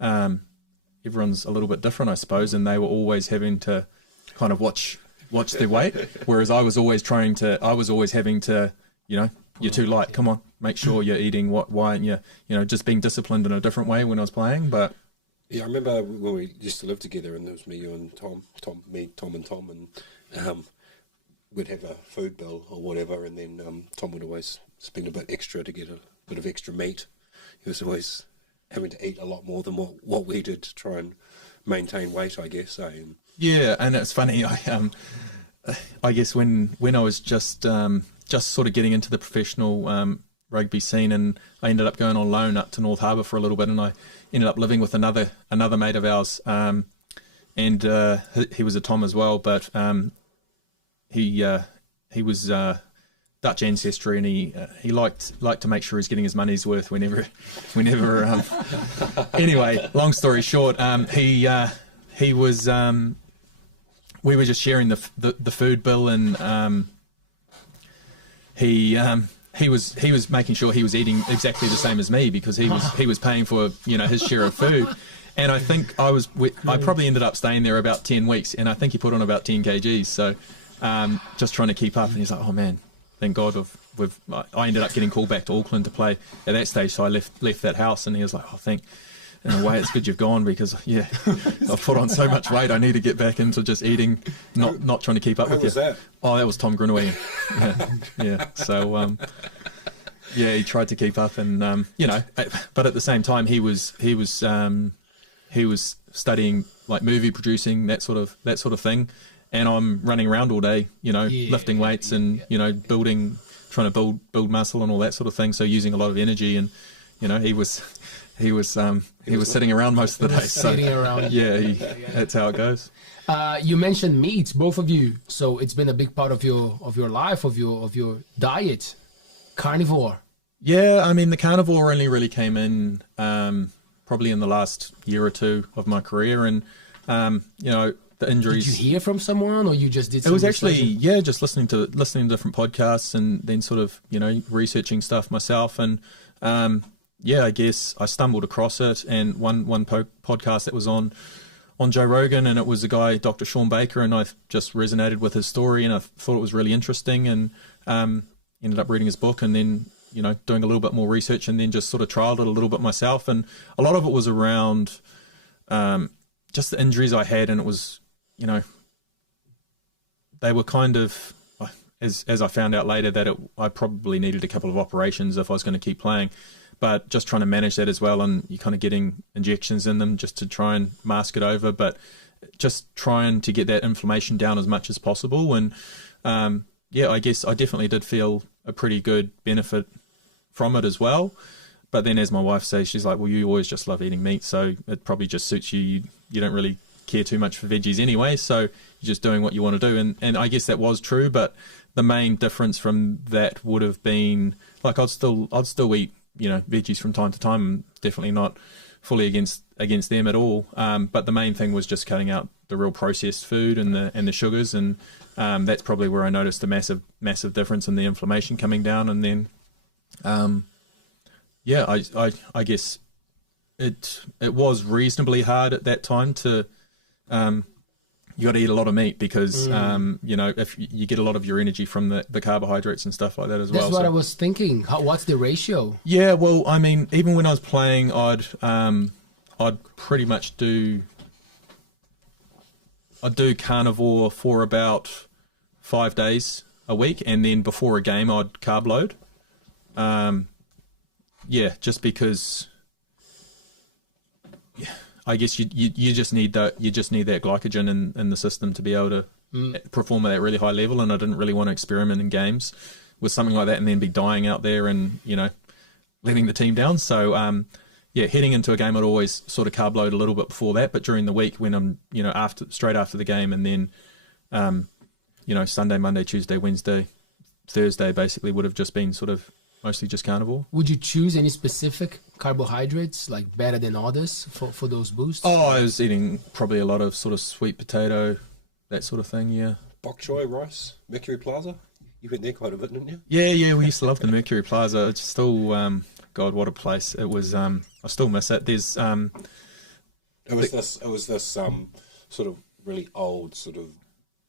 everyone's a little bit different, I suppose, and they were always having to kind of watch their weight, whereas I was always having to, you know, you're too light, come on, make sure you're eating why aren't you, you know, just being disciplined in a different way when I was playing. But Yeah, I remember when we used to live together, and it was me, you, and Tom, and Tom, and we'd have a food bill or whatever, and then Tom would always spend a bit extra to get a bit of extra meat. He was always having to eat a lot more than what we did to try and maintain weight, I guess. Yeah, and it's funny. I guess when I was just sort of getting into the professional rugby scene, and I ended up going on loan up to North Harbour for a little bit, and I ended up living with another mate of ours, and he was a Tom as well, but he was Dutch ancestry, and he liked to make sure he's getting his money's worth whenever. Anyway, long story short, he was. We were just sharing the food bill, and he was making sure he was eating exactly the same as me, because he was paying for his share of food. And I think I probably ended up staying there about 10 weeks, and I think he put on about 10 kgs. So just trying to keep up. And he's like, oh man, thank God I ended up getting called back to Auckland to play at that stage. So I left that house, and he was like, oh, in a way it's good you've gone, because I've put on so much weight. I need to get back into just eating, not trying to keep up with you. Who was that? Oh, that was Tom Grunaway. Yeah. So he tried to keep up, and but at the same time he was studying like movie producing, that sort of thing, and I'm running around all day, lifting weights and trying to build muscle and all that sort of thing. So using a lot of energy, and he was sitting around most of the day. Sitting around. That's how it goes. You mentioned meat, both of you. So it's been a big part of your life, of your diet. Carnivore. Yeah, I mean the carnivore only really came in probably in the last year or two of my career, and the injuries. Did you hear from someone, or you just did? It was actually just listening to different podcasts, and then sort of researching stuff myself, and I guess I stumbled across it, and one podcast that was on Joe Rogan, and it was a guy, Dr. Sean Baker, and I just resonated with his story, and I thought it was really interesting, and ended up reading his book, and then doing a little bit more research, and then just sort of trialed it a little bit myself, and a lot of it was around just the injuries I had, and it was they were kind of, as I found out later, that I probably needed a couple of operations if I was going to keep playing. But just trying to manage that as well, and you're kind of getting injections in them just to try and mask it over, but just trying to get that inflammation down as much as possible. And I guess I definitely did feel a pretty good benefit from it as well. But then, as my wife says, she's like, well, you always just love eating meat, so it probably just suits you. You don't really care too much for veggies anyway, so you're just doing what you want to do. And I guess that was true, but the main difference from that would have been, like, I'd still eat veggies from time to time. I'm definitely not fully against them at all. But the main thing was just cutting out the real processed food and the sugars, and that's probably where I noticed a massive difference in the inflammation coming down. And then, I guess it was reasonably hard at that time to. You got to eat a lot of meat because, if you get a lot of your energy from the carbohydrates and stuff like that as well. That's what I was thinking. What's the ratio? Yeah, well, I mean, even when I was playing, I'd pretty much do carnivore for about 5 days a week, and then before a game, I'd carb load. Just because. Yeah. I guess you just need that glycogen in the system to be able to perform at that really high level, and I didn't really want to experiment in games with something like that and then be dying out there and letting the team down. So heading into a game, I'd always sort of carb load a little bit before that, but during the week when I'm straight after the game, and then Sunday, Monday, Tuesday, Wednesday, Thursday basically would have just been sort of mostly just carnivore. Would you choose any specific carbohydrates, like better than others, for those boosts? Oh, I was eating probably a lot of sort of sweet potato, that sort of thing, yeah. Bok choy, rice, Mercury Plaza. You went there quite a bit, didn't you? Yeah, we used to love the Mercury Plaza. It's still, God, what a place. It was, I still miss it. There's... It was this sort of really old, sort of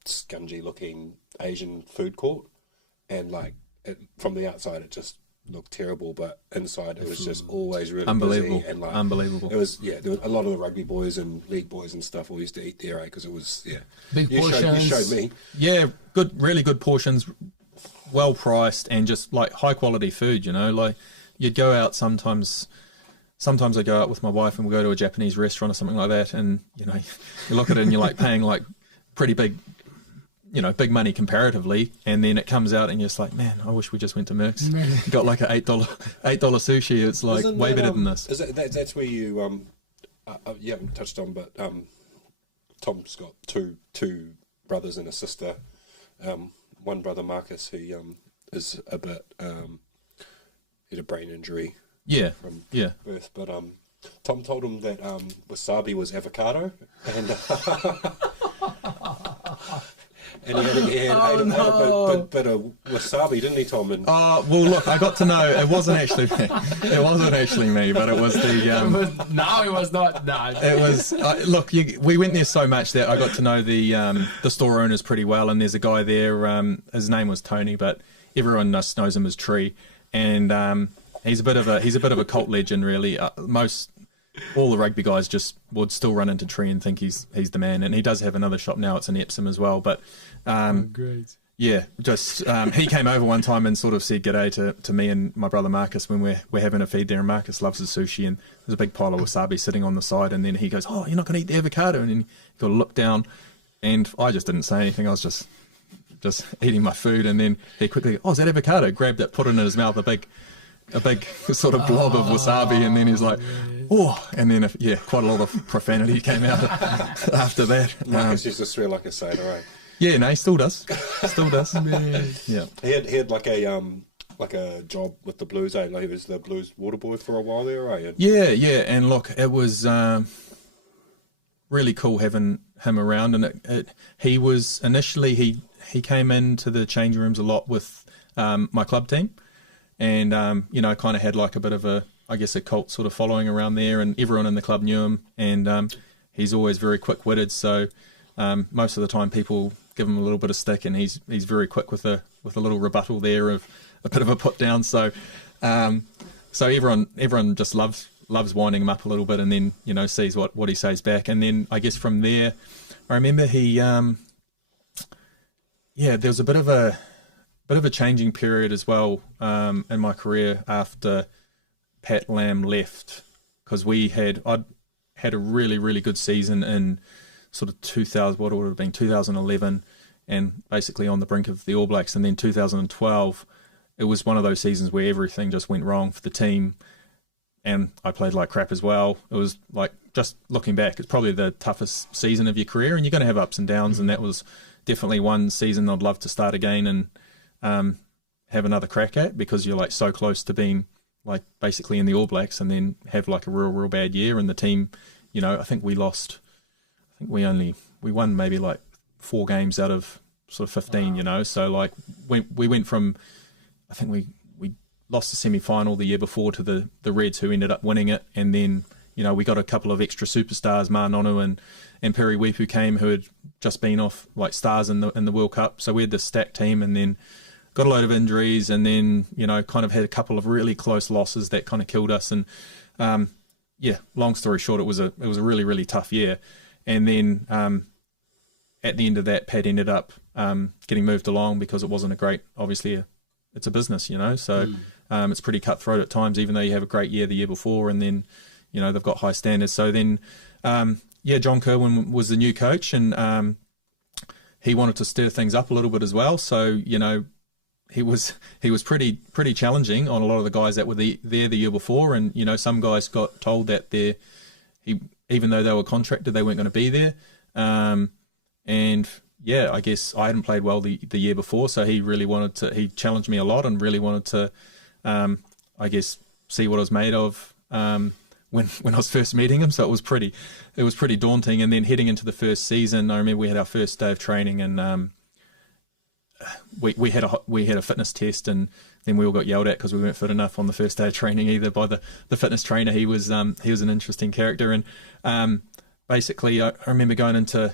scungy looking Asian food court, and like, from the outside, it just looked terrible, but inside it was just always really Unbelievable. busy and like Unbelievable. It was there was a lot of the rugby boys and league boys and stuff all used to eat there, because it was Big you portions. showed me. Yeah, really good portions, well priced, and just like high quality food. You know, like you'd go out sometimes. Sometimes I go out with my wife and we'll go to a Japanese restaurant or something like that, and you know, you look at it and you're like paying like pretty big, you know, big money comparatively, and then it comes out and you're just like, man, I wish we just went to Merck's. Got like a $8 sushi. It's like way better than this. Is that's where you you haven't touched on, but Tom's got two brothers and a sister. One brother, Marcus, he is a bit he had a brain injury. Yeah, From yeah. birth, but Tom told him that wasabi was avocado, and he had a bit of wasabi, didn't he, Tom? And Well, look, I got to know it wasn't actually me. It wasn't actually me, but it was the. No, it was not. No. It was look. We went there so much that I got to know the store owners pretty well, and there's a guy there. His name was Tony, but everyone just knows him as Tree, and he's a bit of a cult legend, really. All the rugby guys just would still run into Tree and think he's the man, and he does have another shop now. It's in Epsom as well, but Great. yeah, just he came over one time and sort of said g'day to me and my brother Marcus when we're having a feed there, and Marcus loves his sushi, and there's a big pile of wasabi sitting on the side, and then he goes, oh, you're not going to eat the avocado, and then you got to look down, and I just didn't say anything. I was just eating my food, and then he quickly, oh, is that avocado? Grabbed it, put it in his mouth, a big sort of blob of wasabi, and then he's like, oh, and then quite a lot of profanity came out after that. Marcus used to swear like a sailor, right? Yeah, no, he still does. Yeah. He had like a job with the Blues, eh? Like he was the Blues water boy for a while there, right? Yeah, and look, it was really cool having him around, and he was initially he came into the change rooms a lot with my club team, and you know, kind of had like a bit of a cult sort of following around there, and everyone in the club knew him, and he's always very quick-witted, so most of the time people give him a little bit of stick, and he's very quick with a little rebuttal there of a bit of a put down, so everyone just loves winding him up a little bit, and then, you know, sees what he says back. And then I guess from there, I remember he there was a bit of a changing period as well in my career after Pat Lamb left, because I'd had a really, really good season in sort of 2011, and basically on the brink of the All Blacks, and then 2012 it was one of those seasons where everything just went wrong for the team, and I played like crap as well. It was like, just looking back, it's probably the toughest season of your career, and you're going to have ups and downs, and that was definitely one season I'd love to start again and have another crack at, because you're like so close to being like basically in the All Blacks, and then have like a real bad year, and the team, you know, I think we won maybe like 4 games out of sort of 15, you know, so like we went from, I think we lost the semi-final the year before to the Reds, who ended up winning it, and then, you know, we got a couple of extra superstars, Ma Nonu and Perry Weep, who came, who had just been off like stars in the World Cup, so we had this stacked team, and then got a load of injuries, and then, you know, kind of had a couple of really close losses that kind of killed us, and long story short, it was a really, really tough year. And then at the end of that, Pat ended up getting moved along, because it wasn't a great, obviously it's a business, you know, so it's pretty cutthroat at times, even though you have a great year the year before, and then, you know, they've got high standards. So then John Kerwin was the new coach, and he wanted to stir things up a little bit as well, so, you know, he was pretty challenging on a lot of the guys that were there the year before, and, you know, some guys got told that even though they were contracted, they weren't going to be there, and yeah, I guess I hadn't played well the year before, so he challenged me a lot, and really wanted to I guess see what I was made of when I was first meeting him. So it was pretty daunting. And then heading into the first season, I remember we had our first day of training, and we had a fitness test, and then we all got yelled at because we weren't fit enough on the first day of training either by the fitness trainer. He was an interesting character, and basically I remember going into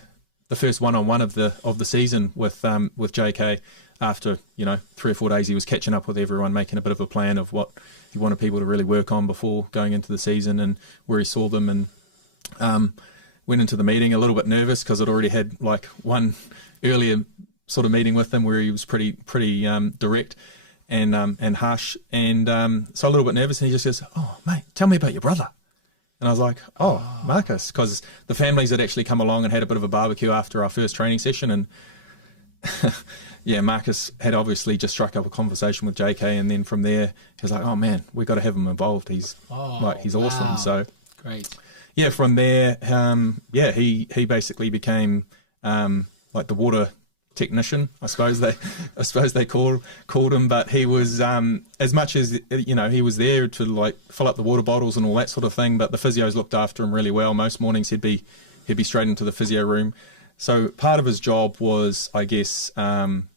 the first one-on-one of the season with JK. after, 3 or 4 days, he was catching up with everyone, making a bit of a plan of what he wanted people to really work on before going into the season and where he saw them. And went into the meeting a little bit nervous because I'd already had like one earlier sort of meeting with him where he was pretty direct and harsh. And so a little bit nervous, and he just says, "Oh, mate, tell me about your brother." And I was like, "Oh, Marcus," because the families had actually come along and had a bit of a barbecue after our first training session. And yeah, Marcus had obviously just struck up a conversation with JK, and then from there, he was like, "Oh man, we've got to have him involved. He's he's awesome." Wow. So Great. yeah, from there, he basically became like the water technician, I suppose they called him. But he was as much as he was there to like fill up the water bottles and all that sort of thing. But the physios looked after him really well. Most mornings he'd be straight into the physio room. So part of his job was, I guess, getting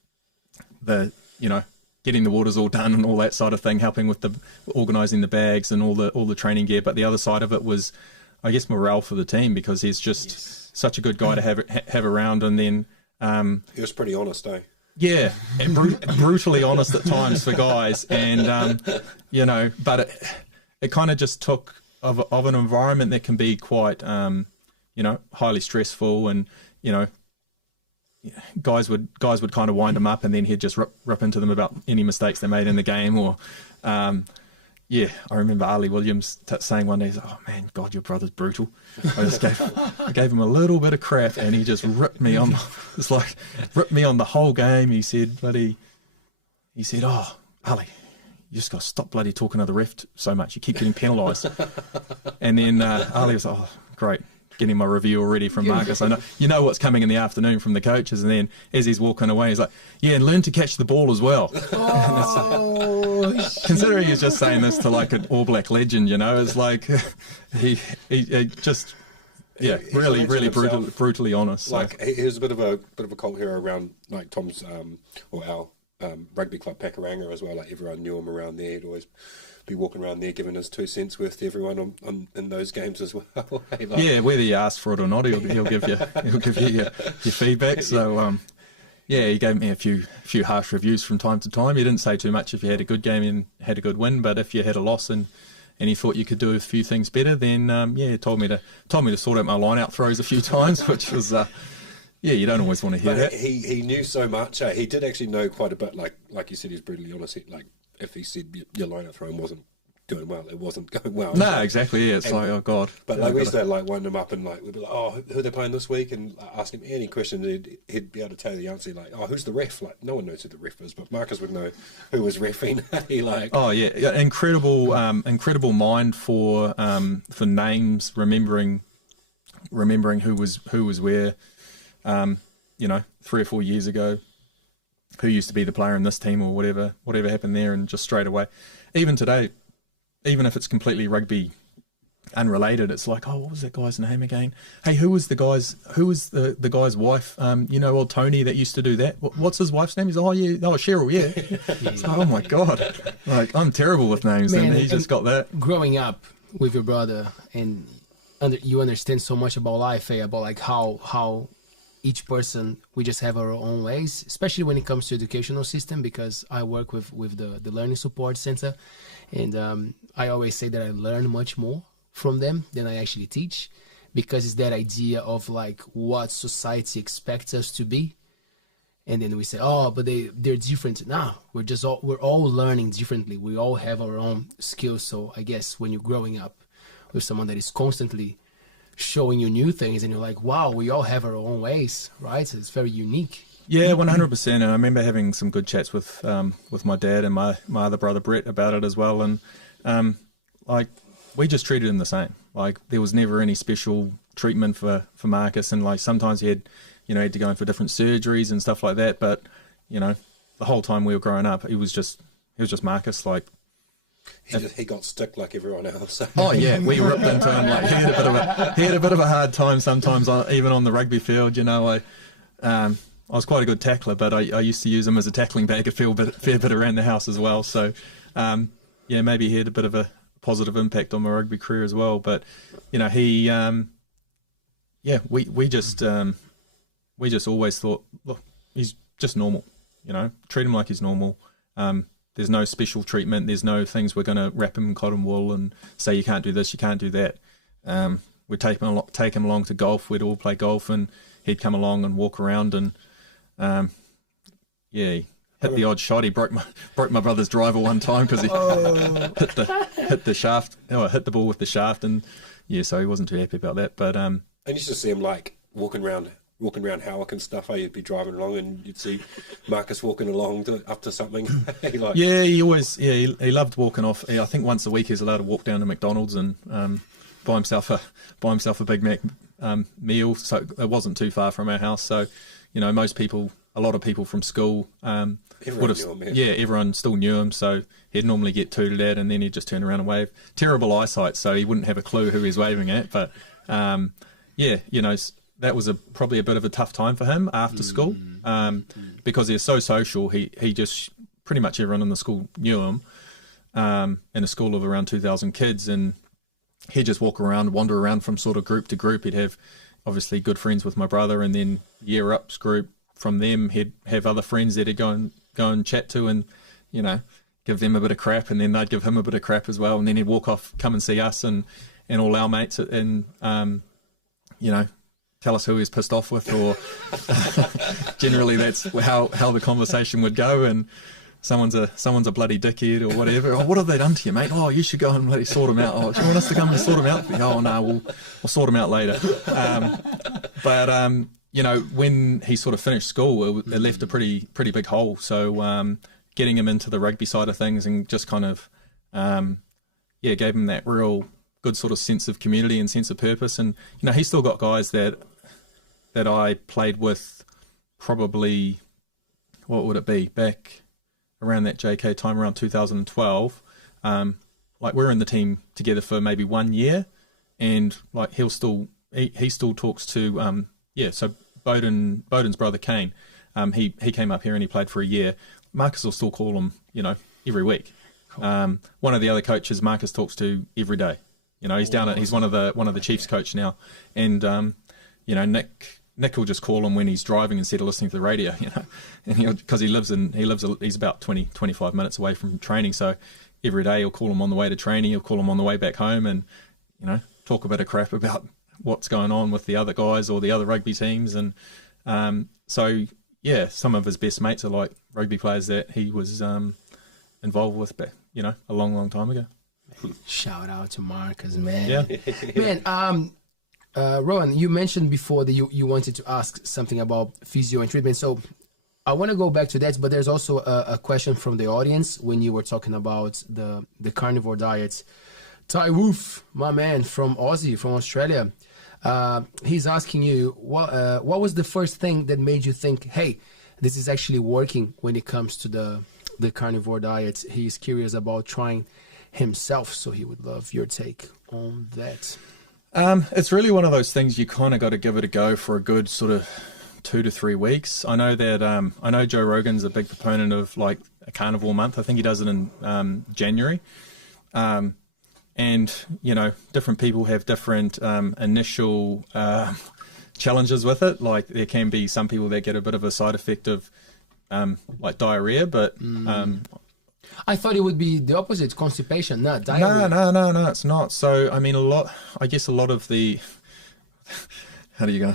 the waters all done and all that sort of thing, helping with the organising the bags and all the training gear. But the other side of it was, I guess, morale for the team, because he's just such a good guy to have around. And then He was pretty honest, eh? yeah, and brutally honest at times for guys, and but it kind of just took of an environment that can be quite highly stressful, and guys would kind of wind him up, and then he'd just rip into them about any mistakes they made in the game, or yeah, I remember Ali Williams saying one day, he's like, "Oh man, God, your brother's brutal." I gave him a little bit of crap, and he just ripped me on. It's like ripped me on the whole game. He said, "Oh, Ali, you just got to stop bloody talking to the ref so much. You keep getting penalised." And then Ali was like, "Oh, great. Getting my review already from Marcus. I know what's coming in the afternoon from the coaches." And then as he's walking away, he's like, "Yeah, and learn to catch the ball as well." Considering he's just saying this to like an All Black legend, it's like he just really brutally honest. So. Like he was a bit of a cult hero around like Tom's or our rugby club Pakuranga as well. Like everyone knew him around there. He'd always be walking around there giving his 2 cents worth to everyone in those games as well. Yeah, whether you ask for it or not, he'll give you your feedback. So he gave me a few harsh reviews from time to time. He didn't say too much if you had a good game and had a good win, but if you had a loss and he thought you could do a few things better, then he told me to sort out my line out throws a few times, which was you don't always want to hear that. He knew so much. He did actually know quite a bit. Like you said, he's brutally honest. Like if he said your line-out throwing wasn't doing well, it wasn't going well. No, exactly. Yeah, it's like, oh god. But like we used to like wind him up, and like we'd be like, "Oh, who are they playing this week?" And ask him any question, he'd be able to tell you the answer. Like, "Oh, who's the ref?" Like no one knows who the ref is, but Marcus would know who was reffing. Oh yeah, incredible mind for names, remembering who was where. 3 or 4 years ago, who used to be the player in this team or whatever happened there, and just straight away, even today, even if it's completely rugby unrelated, it's like, "Oh, what was that guy's name again? Hey, who was the guy's wife? Old Tony that used to do that. What's his wife's name?" He's like, Cheryl, yeah. It's like, oh my god, like I'm terrible with names, man, and he just got that. Growing up with your brother, and you understand so much about life, about like how each person, we just have our own ways, especially when it comes to educational system, because I work with the learning support center, and I always say that I learn much more from them than I actually teach, because it's that idea of like what society expects us to be, and then we say, "Oh, but they're different." No, we're all learning differently. We all have our own skills. So I guess when you're growing up with someone that is constantly showing you new things, and you're like, "Wow, we all have our own ways," right? So it's very unique. Yeah, 100%. And I remember having some good chats with my dad and my other brother Brett about it as well. And like we just treated him the same. Like there was never any special treatment for Marcus, and like sometimes he had to go in for different surgeries and stuff like that. But the whole time we were growing up, he was just Marcus. Like he got stick like everyone else. Oh yeah, we ripped into him. Like he had a bit of a hard time sometimes, even on the rugby field. I was quite a good tackler, but I used to use him as a tackling bag a fair bit around the house as well. So maybe he had a bit of a positive impact on my rugby career as well. But he we just always thought, look, he's just normal. treat him like he's normal. There's no special treatment. There's no things we're going to wrap him in cotton wool and say you can't do this, you can't do that. We'd take him along to golf. We'd all play golf, and he'd come along and walk around, and he hit the odd shot. He broke my brother's driver one time because he hit the shaft. Hit the ball with the shaft, and so he wasn't too happy about that. But and you used to see him like walking around Howick and stuff. You'd be driving along, and you'd see Marcus walking along up to something. He loved walking off. I think once a week he's allowed to walk down to McDonald's and buy himself a Big Mac meal. So it wasn't too far from our house. So a lot of people from school Everyone knew him, yeah. Everyone still knew him. So he'd normally get tooted at, and then he'd just turn around and wave. Terrible eyesight, so he wouldn't have a clue who he's waving at. But that was probably a bit of a tough time for him after school, because he's so social. He just, pretty much everyone in the school knew him, in a school of around 2,000 kids, and he'd just wander around from sort of group to group. He'd have obviously good friends with my brother, and then year ups group. From them, he'd have other friends that he'd go and chat to, and give them a bit of crap, and then they'd give him a bit of crap as well, and then he'd walk off, come and see us and all our mates, and tell us who he was pissed off with, or generally that's how the conversation would go. And someone's a bloody dickhead or whatever. Oh, what have they done to you, mate? Oh, you should go and bloody sort them out. Oh, do you want us to come and sort them out? Oh no, we'll sort them out later. When he sort of finished school, it left a pretty big hole. So getting him into the rugby side of things, and just kind of gave him that real good sort of sense of community and sense of purpose. And he's still got guys that I played with, probably, what would it be, back around that JK time, around 2012. Like, we're in the team together for maybe 1 year, and like he still talks to so Bowden's brother Kane. He came up here and he played for a year. Marcus will still call him, every week. Cool. One of the other coaches Marcus talks to every day. He's down he's one of the Chiefs coach now, and Nick will just call him when he's driving instead of listening to the radio, and because he's about 25 minutes away from training, so every day he'll call him on the way to training, he'll call him on the way back home, and talk a bit of crap about what's going on with the other guys or the other rugby teams. And some of his best mates are like rugby players that he was involved with back, a long time ago. Shout out to Marcus, man. Yeah. Man, Rowan, you mentioned before that you wanted to ask something about physio and treatment. So I want to go back to that, but there's also a question from the audience when you were talking about the carnivore diets. Ty Woof, my man from Aussie, from Australia, he's asking you, what was the first thing that made you think, hey, this is actually working when it comes to the carnivore diet? He's curious about trying himself, so he would love your take on that. It's really one of those things you kind of got to give it a go for a good sort of 2 to 3 weeks. I know that Joe Rogan's a big proponent of like a carnivore month. I think he does it in January. And different people have different initial challenges with it. Like, there can be some people that get a bit of a side effect of like diarrhea, but I thought it would be the opposite, constipation, not diarrhea. No, it's not. So I mean, a lot of the how do you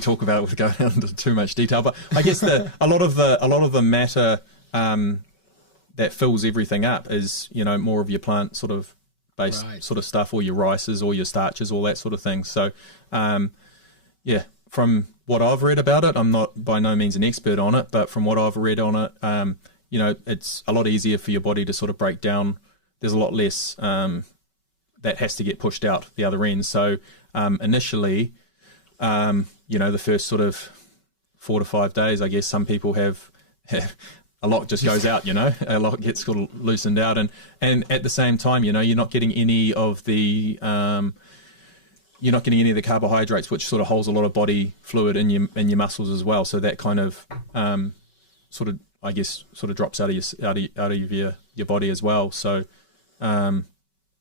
talk about it without going into too much detail? But I guess a lot of the matter that fills everything up is more of your plant sort of based sort of stuff, or your rices or your starches, all that sort of thing. So from what I've read about it, I'm not by no means an expert on it, but from what I've read on it, it's a lot easier for your body to sort of break down. There's a lot less that has to get pushed out the other end. So initially, the first sort of 4 to 5 days, I guess some people have a lot just goes out, a lot gets sort of loosened out, and at the same time, you're not getting any of the carbohydrates, which sort of holds a lot of body fluid in your muscles as well. So that kind of sort of drops out of your body as well. So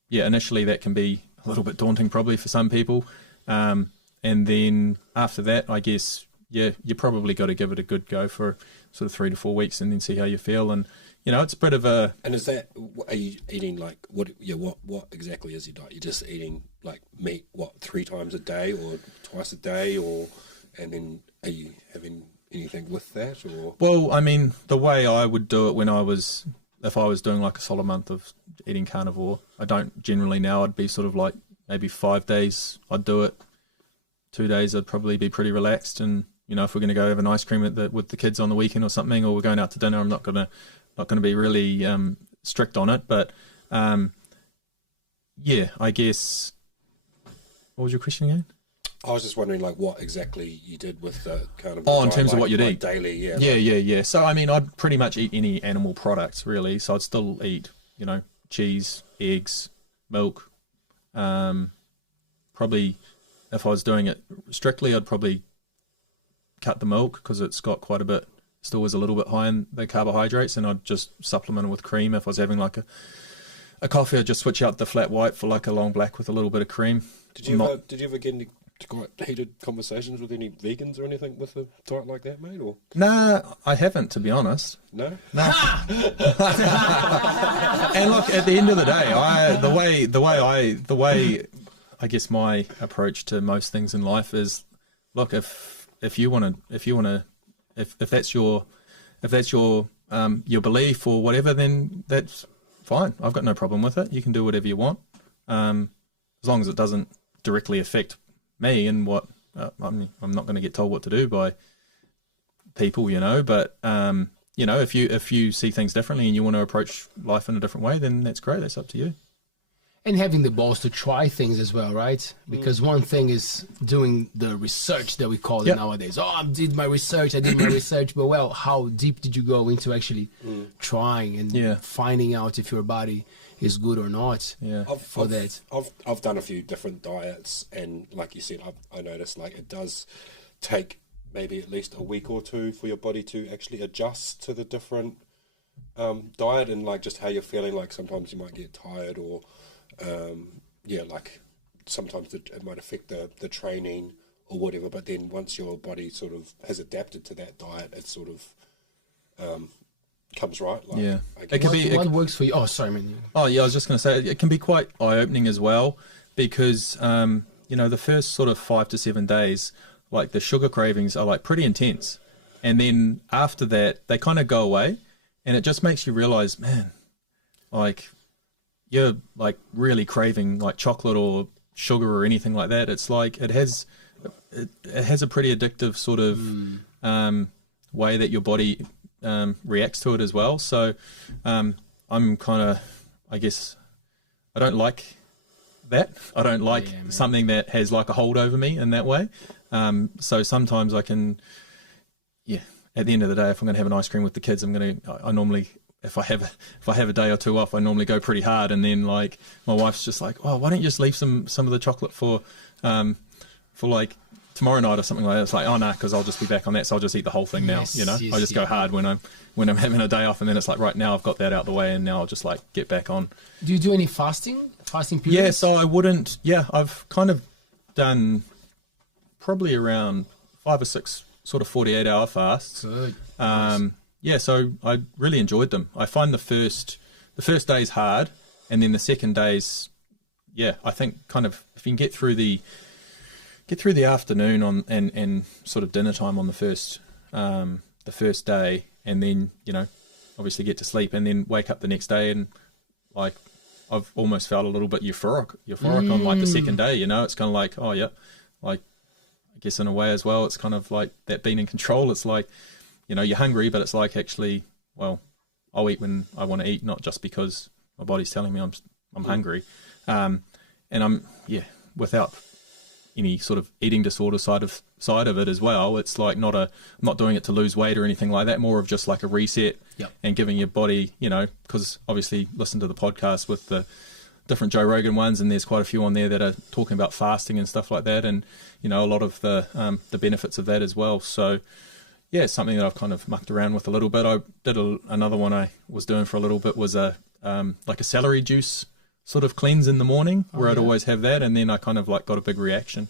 initially that can be a little bit daunting probably for some people, and then after that, I guess you probably got to give it a good go for sort of 3 to 4 weeks and then see how you feel. And it's a bit of a. And is that, are you eating like what exactly is your diet? You're just eating like meat 3 times a day or twice a day, and then are you having anything with that, or? Well, I mean, the way I would do it if I was doing like a solid month of eating carnivore, I don't generally now. I'd be sort of like maybe 5 days I'd do it. 2 days I'd probably be pretty relaxed, and if we're going to go have an ice cream with the kids on the weekend or something, or we're going out to dinner, I'm not going to be really strict on it. But yeah, I guess. What was your question again? I was just wondering, like, what exactly you did with the kind of. Oh, in terms of what you'd eat daily, yeah. Yeah. So I mean, I'd pretty much eat any animal products really. So I'd still eat, cheese, eggs, milk. Probably, if I was doing it strictly, I'd probably cut the milk because it's got quite a bit. Still is a little bit high in the carbohydrates, and I'd just supplement it with cream. If I was having like a coffee, I'd just switch out the flat white for like a long black with a little bit of cream. Did you ever get into quite heated conversations with any vegans or anything with a diet like that, mate? Or nah, I haven't, to be honest. No. And look, at the end of the day, I guess my approach to most things in life is, look, if that's your belief or whatever, then that's fine. I've got no problem with it. You can do whatever you want, as long as it doesn't directly affect me and what I'm not going to get told what to do by people, But if you see things differently and you want to approach life in a different way, then that's great. That's up to you. And having the balls to try things as well, right? Because one thing is doing the research that we call it nowadays. Oh, I did my research, but well, how deep did you go into actually trying and finding out if your body is good or not? Yeah, I've done a few different diets, and like you said, I noticed like it does take maybe at least a week or two for your body to actually adjust to the different diet and like just how you're feeling. Like sometimes you might get tired or like sometimes it might affect the training or whatever, but then once your body sort of has adapted to that diet, it sort of comes right. Like, yeah, it can be what works for you. Oh, sorry, man. Oh yeah, I was just going to say it can be quite eye-opening as well, because the first sort of 5 to 7 days, like the sugar cravings are like pretty intense, and then after that they kind of go away, and it just makes you realize, man, like you're like really craving like chocolate or sugar or anything like that. It's like it has a pretty addictive sort of way that your body reacts to it as well. So I'm kind of, I guess, I don't like that. I don't like something that has like a hold over me in that way. So sometimes I can, at the end of the day, if I'm going to have an ice cream with the kids, I normally, if I have a day or two off, I normally go pretty hard, and then like my wife's just like, oh, why don't you just leave some of the chocolate for like tomorrow night or something like that. It's like, oh no, because I'll just be back on that, so I'll just eat the whole thing now. I just go hard when I'm having a day off, and then it's like, right now I've got that out the way, and now I'll just like get back on. Do you do any fasting periods? Yeah, so I wouldn't. Yeah, I've kind of done probably around 5 or 6 sort of 48-hour fasts. Good. Yeah, so I really enjoyed them. I find the first day's hard, and then the second day's, I think kind of if you can get through the afternoon and sort of dinner time on the first day, and then obviously get to sleep, and then wake up the next day, and like I've almost felt a little bit euphoric on like the second day. It's kind of like, oh yeah, like I guess in a way as well, it's kind of like that being in control. It's like, you're hungry, but it's like actually, well, I'll eat when I want to eat, not just because my body's telling me I'm hungry. And I'm, without any sort of eating disorder side of it as well. It's like I'm not doing it to lose weight or anything like that, more of just like a reset and giving your body, because obviously listen to the podcast with the different Joe Rogan ones, and there's quite a few on there that are talking about fasting and stuff like that, and a lot of the benefits of that as well. So yeah, it's something that I've kind of mucked around with a little bit. I did another one I was doing for a little bit, was like a celery juice sort of cleanse in the morning, where I'd always have that, and then I kind of like got a big reaction.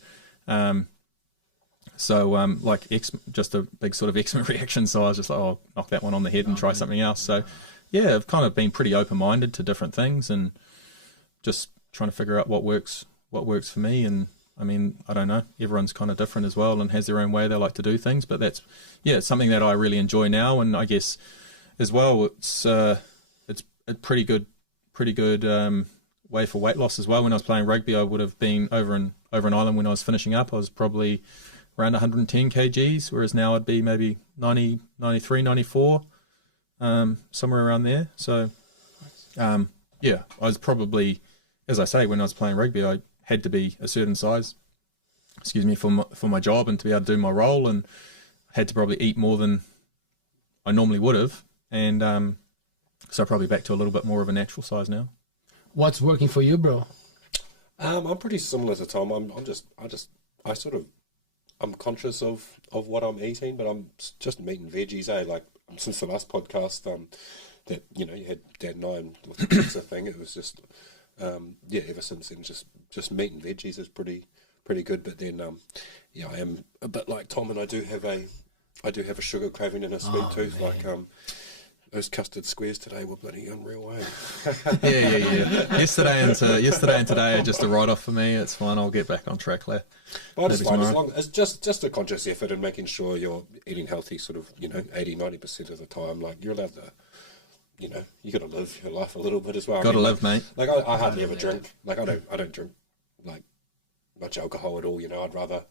So like just a big sort of eczema reaction. So I was just like, oh, knock that one on the head and try something else. So yeah, I've kind of been pretty open-minded to different things and just trying to figure out what works for me. And I mean, I don't know, everyone's kind of different as well and has their own way they like to do things, but that's, yeah, it's something that I really enjoy now. And I guess as well, it's a pretty good way for weight loss as well. When I was playing rugby, I would have been over in Ireland when I was finishing up. I was probably around 110 kgs, whereas now I'd be maybe 90, 93, 94, somewhere around there. So, yeah, I was probably, as I say, when I was playing rugby, I had to be a certain size, for my job and to be able to do my role, and had to probably eat more than I normally would have. And so probably back to a little bit more of a natural size now. What's working for you, bro? I'm pretty similar to Tom. I'm conscious of what I'm eating, but I'm just meat and veggies. Like since the last podcast, that you had Dad and I with the pizza thing, it was just ever since then just meat and veggies is pretty good. But then I am a bit like Tom, and I do have a sugar craving and a sweet tooth. Man. Like those custard squares today were bloody unreal, eh? Yeah. Yesterday and today are just a write-off for me. It's fine. I'll get back on track later. Well, it's fine. As long as just a conscious effort and making sure you're eating healthy sort of, 80-90% of the time. Like, you're allowed to, you got to live your life a little bit as well. Got to live, mate. Like, I hardly ever drink. Like, I don't drink, like, much alcohol at all, I'd rather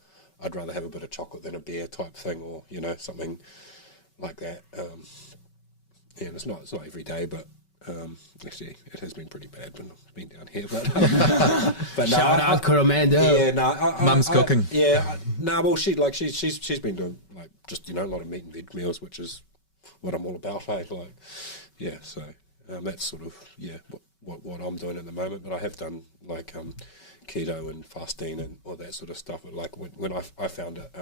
have a bit of chocolate than a beer type thing, or, something like that. Yeah, it's not every day, but actually it has been pretty bad when I've been down here. But no, shout out Coromando. Yeah, no, Mum's cooking. Well, she's been doing like just a lot of meat and veg meals, which is what I'm all about. Hey, like, yeah, so that's sort of what I'm doing at the moment. But I have done like keto and fasting and all that sort of stuff. But like when I found it,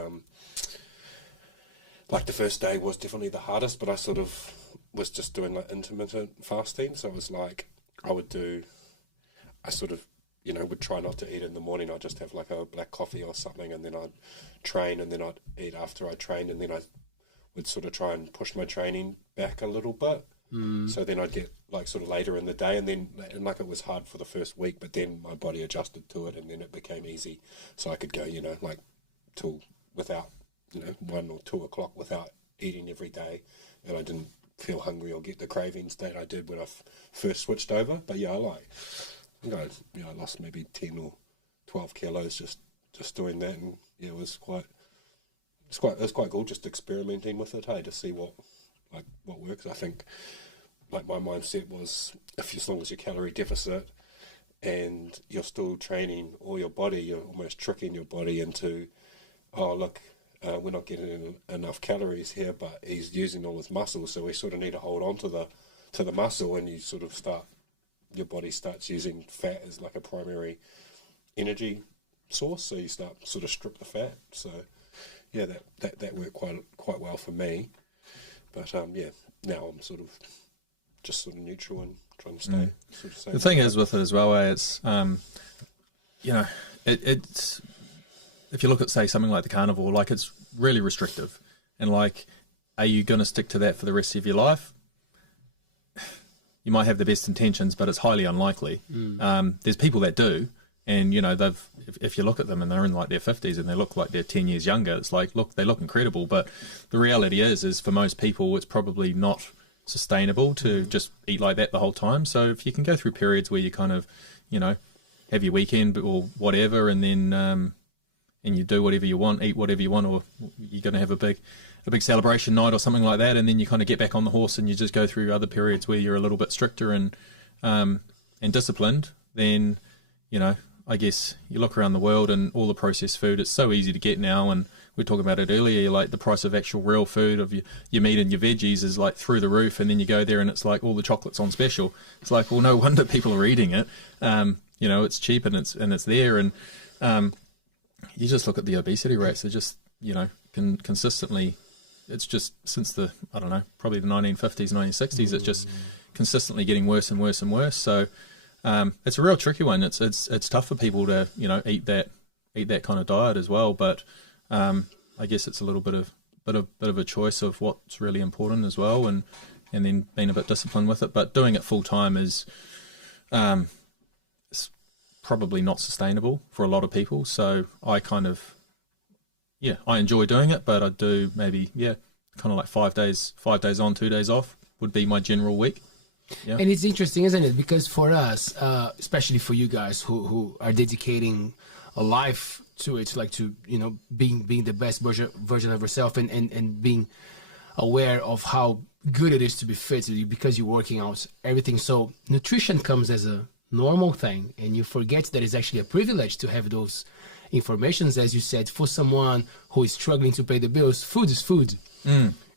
like the first day was definitely the hardest, but I sort of was just doing like intermittent fasting. So it was like I would try not to eat in the morning. I'd just have like a black coffee or something, and then I'd train, and then I'd eat after I trained, and then I would sort of try and push my training back a little bit. So then I'd get like sort of later in the day, and like it was hard for the first week, but then my body adjusted to it, and then it became easy. So I could go, like till without, 1 or 2 o'clock without eating every day, and I didn't feel hungry or get the cravings that I did when I first switched over. But yeah, I lost maybe 10 or 12 kilos just doing that, and yeah, it was quite cool just experimenting with it, hey, to see what works. I think like my mindset was, as long as you're calorie deficit and you're still training all your body, you're almost tricking your body into, oh look, we're not getting enough calories here, but he's using all his muscle, so we sort of need to hold on to the muscle, and you sort of your body starts using fat as like a primary energy source, so you start sort of strip the fat. So yeah, that worked quite well for me. But now I'm sort of neutral and trying to stay sort of safe. The thing is with it as well, it's it's if you look at, say, something like the carnivore, like it's really restrictive, and like, are you going to stick to that for the rest of your life? You might have the best intentions, but it's highly unlikely. There's people that do, and if you look at them and they're in like their 50s and they look like they're 10 years younger, it's like, look, they look incredible, but the reality is for most people it's probably not sustainable to just eat like that the whole time. So if you can go through periods where you kind of have your weekend or whatever, and then and you do whatever you want, eat whatever you want, or you're going to have a big celebration night or something like that, and then you kind of get back on the horse and you just go through other periods where you're a little bit stricter and disciplined, then I guess you look around the world and all the processed food, it's so easy to get now, and we talked about it earlier, like the price of actual real food, of your meat and your veggies is like through the roof, and then you go there and it's like all the chocolate's on special. It's like, well, no wonder people are eating it. It's cheap and it's there, and you just look at the obesity rates, they're just, consistently, it's just since probably the 1950s, 1960s, it's just consistently getting worse and worse and worse. So it's a real tricky one. It's tough for people to, eat that kind of diet as well. But I guess it's a little bit of a choice of what's really important as well, and then being a bit disciplined with it. But doing it full time is it's probably not sustainable for a lot of people. So I kind of, I enjoy doing it, but I do maybe, kind of like 5 days on, 2 days off would be my general week. Yeah. And it's interesting, isn't it? Because for us, especially for you guys who are dedicating a life to it, like to, being the best version of yourself and being aware of how good it is to be fit because you're working out everything. So nutrition comes as a normal thing, and you forget that it's actually a privilege to have those informations. As you said, for someone who is struggling to pay the bills, food is food.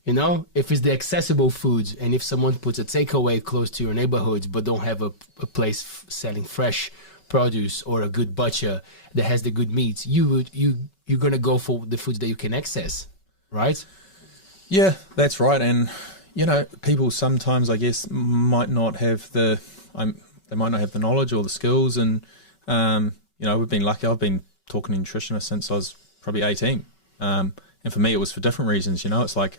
If it's the accessible food, and if someone puts a takeaway close to your neighborhood but don't have a place selling fresh produce or a good butcher that has the good meat, you're gonna go for the foods that you can access, right? Yeah, that's right. And people sometimes, I guess, might not have they might not have the knowledge or the skills. And we've been lucky. I've been talking to nutritionists since I was probably 18. And for me, it was for different reasons. It's like,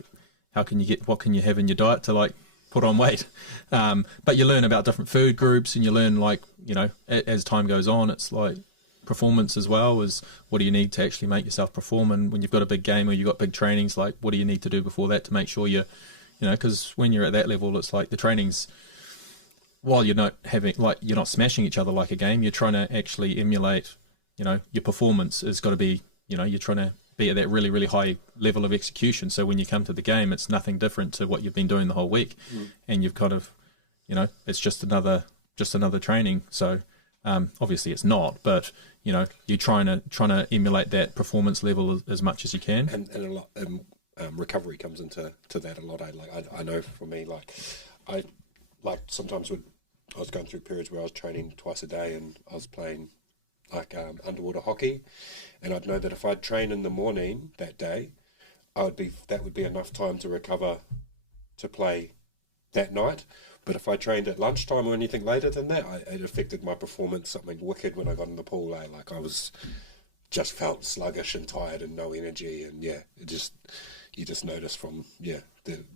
what can you have in your diet to like put on weight? But you learn about different food groups, and you learn as time goes on, it's like performance as well as what do you need to actually make yourself perform. And when you've got a big game or you've got big trainings, like what do you need to do before that to make sure because when you're at that level, it's like the trainings, while you're not smashing each other like a game, you're trying to actually emulate, your performance has got to be, you're trying to be at that really, really high level of execution. So when you come to the game, it's nothing different to what you've been doing the whole week. And you've kind of, it's just another training. So obviously it's not, but you're trying to emulate that performance level as much as you can. And a lot recovery comes into that a lot. I know for me, I sometimes I was going through periods where I was training twice a day, and I was playing underwater hockey, and I'd know that if I'd train in the morning that day, that would be enough time to recover to play that night. But if I trained at lunchtime or anything later than that, it affected my performance something wicked when I got in the pool. Like I was just felt sluggish and tired and no energy, and you just notice from the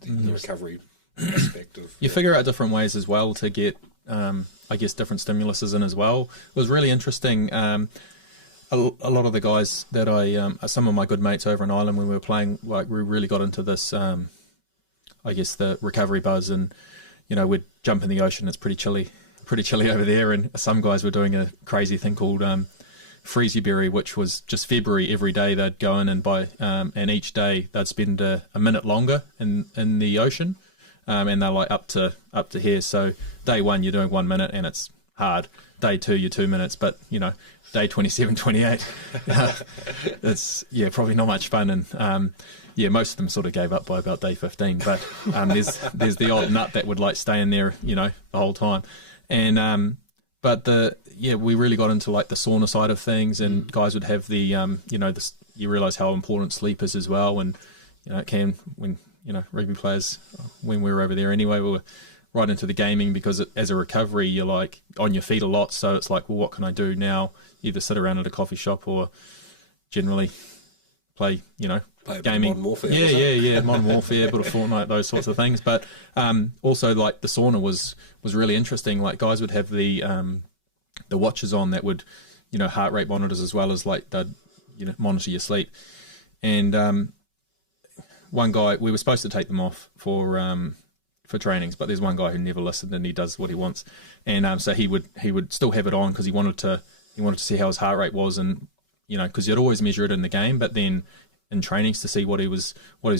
recovery aspect of you figure out different ways as well to get I guess different stimuluses in as well. It was really interesting. A lot of the guys that some of my good mates over in Ireland, when we were playing, we really got into this I guess the recovery buzz, and we'd jump in the ocean. It's pretty chilly over there, and some guys were doing a crazy thing called Freezyberry, which was just February every day. They'd go in and each day they'd spend a minute longer in the ocean, and they're like up to here. So day 1 you're doing 1 minute and it's hard. Day 2 you're 2 minutes, but day 27, 28, it's probably not much fun. And most of them sort of gave up by about day 15. But there's the odd nut that would stay in there, the whole time. And but we really got into the sauna side of things, and guys would have the you realize how important sleep is as well. And it can, when rugby players, when we were over there anyway, we were right into the gaming, because as a recovery you're on your feet a lot. So it's well, what can I do now? Either sit around at a coffee shop or generally play gaming. Modern Warfare. Yeah, Modern Warfare, a bit of Fortnite, those sorts of things. But also the sauna was really interesting. Guys would have the watches on that would heart rate monitors, as well as they'd monitor your sleep. And one guy, we were supposed to take them off for trainings, but there's one guy who never listened, and he does what he wants. And so he would still have it on because he wanted to see how his heart rate was, and because you'd always measure it in the game, but then in trainings to see what he was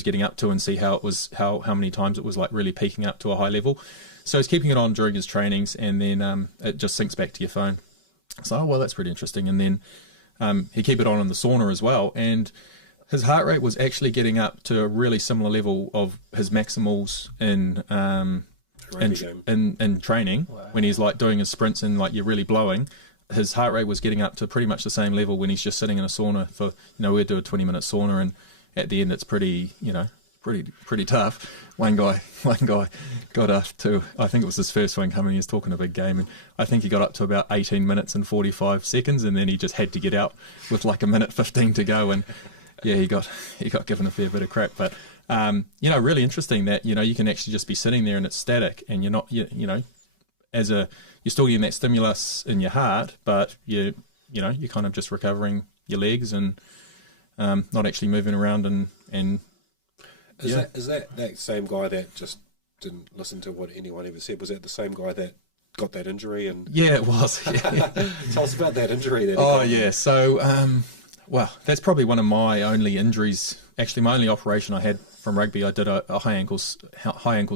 getting up to, and see how it was, how many times it was really peaking up to a high level. So he's keeping it on during his trainings, and then it just syncs back to your phone. So, oh, well, that's pretty interesting. And then he keep it on in the sauna as well, and his heart rate was actually getting up to a really similar level of his maximals in training. Wow. When he's doing his sprints and you're really blowing. His heart rate was getting up to pretty much the same level when he's just sitting in a sauna for, we'd do a 20-minute sauna, and at the end it's pretty tough. One guy got up to, I think it was his first one coming, he was talking a big game, and I think he got up to about 18 minutes and 45 seconds, and then he just had to get out with 1 minute 15 to go, and yeah, he got given a fair bit of crap. But really interesting that you can actually just be sitting there and it's static, and you're not you're still getting that stimulus in your heart, but you're kind of just recovering your legs and not actually moving around and. Is that same guy that just didn't listen to what anyone ever said? Was that the same guy that got that injury? And yeah, it was. Yeah. Tell us about that injury. So well, that's probably one of my only injuries. Actually, my only operation I had from rugby, I did a high ankle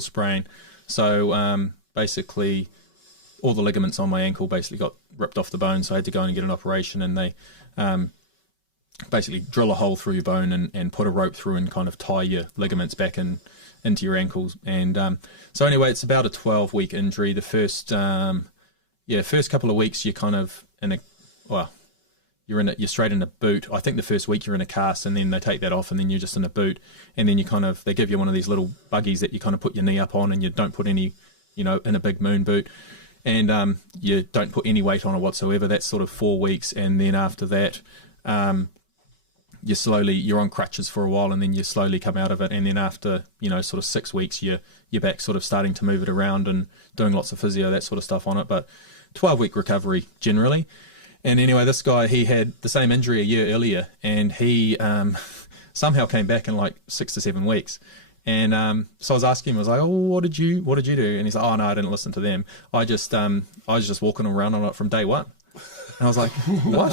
sprain. So basically, all the ligaments on my ankle basically got ripped off the bone. So I had to go in and get an operation, and they basically drill a hole through your bone and put a rope through and kind of tie your ligaments back into your ankles. And so anyway, it's about a 12-week injury. The first couple of weeks you're kind of you're straight in a boot. I think the first week you're in a cast, and then they take that off, and then you're just in a boot, and then they give you one of these little buggies that you kind of put your knee up on, and you don't put any, in a big moon boot, and you don't put any weight on it whatsoever. That's sort of 4 weeks, and then after that, you're on crutches for a while, and then you slowly come out of it, and then after sort of 6 weeks you're back sort of starting to move it around and doing lots of physio, that sort of stuff on it. But 12-week recovery generally. And anyway, this guy, he had the same injury a year earlier, and he somehow came back in like 6 to 7 weeks. And so I was asking him, I was like, "Oh, what did you do?" And he's like, "Oh no, I didn't listen to them. I was just walking around on it from day one." And I was like, "What?"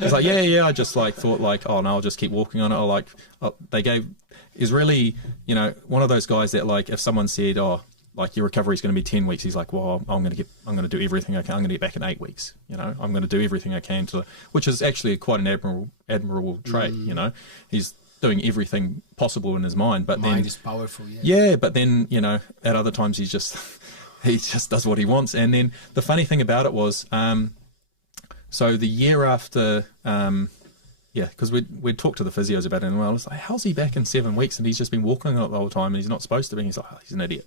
He's like, "Yeah. I just thought oh no, I'll just keep walking on it." He's really, one of those guys that if someone said, "Oh, your recovery is going to be 10 weeks," he's like, "Well, I'm going to do everything I can. I'm going to get back in 8 weeks. I'm going to do everything I can which is actually quite an admirable trait. He's doing everything possible in his mind, but mind is powerful. Yeah, but then at other times he just does what he wants. And then the funny thing about it was, so the year after, because we'd talked to the physios about it, and I was like, "How's he back in 7 weeks?" And he's just been walking on it the whole time, and he's not supposed to be. And he's like, "Oh, he's an idiot."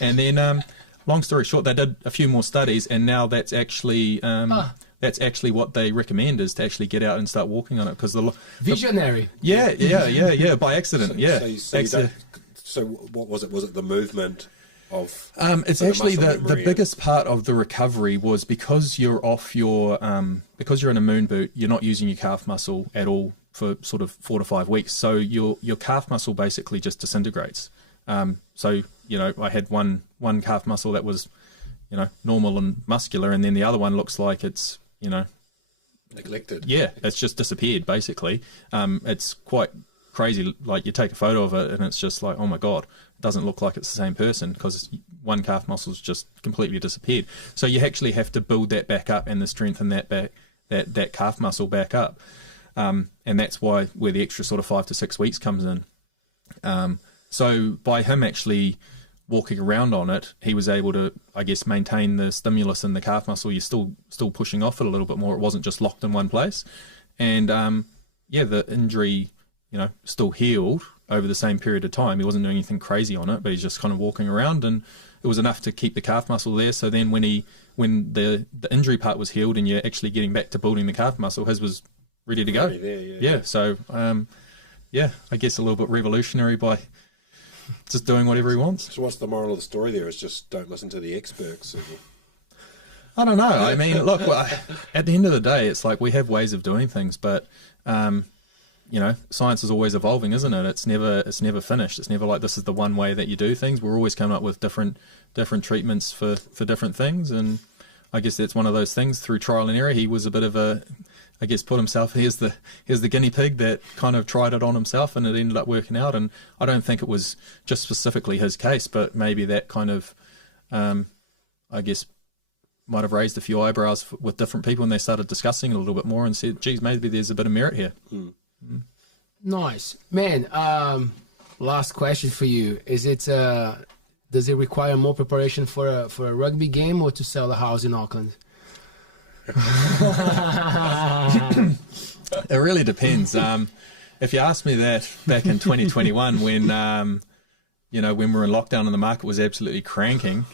And then, long story short, they did a few more studies, and now that's actually what they recommend, is to actually get out and start walking on it, because visionary. By accident. So what was it? Was it the movement? It's actually the biggest part of the recovery was because you're off because you're in a moon boot, you're not using your calf muscle at all for sort of 4 to 5 weeks. So your calf muscle basically just disintegrates. So I had one calf muscle that was normal and muscular, and then the other one looks like it's neglected. Yeah, it's just disappeared basically. It's quite crazy. Like, you take a photo of it and it's just like, oh my god, it doesn't look like it's the same person, because one calf muscle's just completely disappeared. So you actually have to build that back up and strengthen that calf muscle back up, and that's where the extra sort of 5 to 6 weeks comes in. So by him actually walking around on it, he was able to, I guess, maintain the stimulus in the calf muscle. You're still pushing off it a little bit more. It wasn't just locked in one place, and the injury still healed over the same period of time. He wasn't doing anything crazy on it, but he's just kind of walking around, and it was enough to keep the calf muscle there. So then when the injury part was healed and you're actually getting back to building the calf muscle, his was ready to go. There, So I guess a little bit revolutionary by just doing whatever he wants. So what's the moral of the story there? Is just don't listen to the experts. I don't know. I mean, look, at the end of the day, it's like we have ways of doing things, but science is always evolving, isn't it? It's never finished. It's never like this is the one way that you do things. We're always coming up with different treatments for different things, and I guess that's one of those things. Through trial and error, he was a bit of put himself. Here's the guinea pig that kind of tried it on himself, and it ended up working out. And I don't think it was just specifically his case, but maybe that kind of, might have raised a few eyebrows with different people, and they started discussing it a little bit more and said, "Geez, maybe there's a bit of merit here." Nice, man. Last question for you: Is it does it require more preparation for a rugby game, or to sell a house in Auckland? It really depends. If you asked me that back in 2021, when when we were in lockdown and the market was absolutely cranking,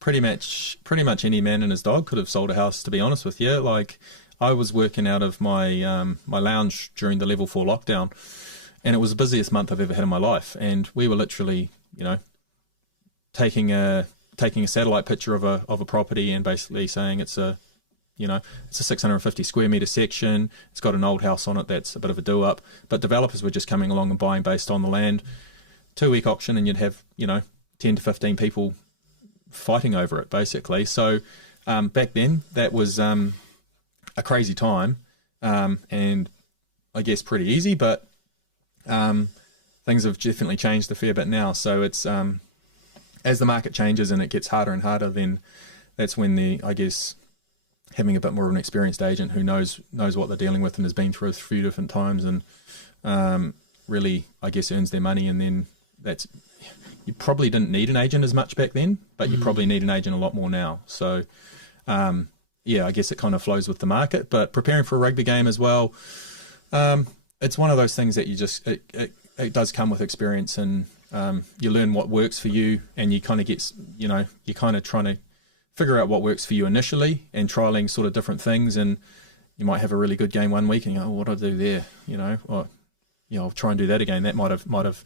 pretty much any man and his dog could have sold a house, to be honest with you. Like, I was working out of my my lounge during the level 4 lockdown, and it was the busiest month I've ever had in my life. And we were literally, taking a satellite picture of a property and basically saying it's a 650 square meter section. It's got an old house on it that's a bit of a do-up, but developers were just coming along and buying based on the land. 2-week auction, and you'd have 10 to 15 people fighting over it basically. So back then that was a crazy time, and I guess pretty easy, but things have definitely changed a fair bit now. So it's as the market changes and it gets harder and harder, then that's when having a bit more of an experienced agent who knows what they're dealing with and has been through a few different times, and really earns their money. And then you probably didn't need an agent as much back then, but you probably need an agent a lot more now. So I guess it kind of flows with the market. But preparing for a rugby game as well, it's one of those things that you just it does come with experience, and you learn what works for you, and you kind of get you're kind of trying to figure out what works for you initially and trialing sort of different things. And you might have a really good game one week and what do I do there, or I'll try and do that again. That might have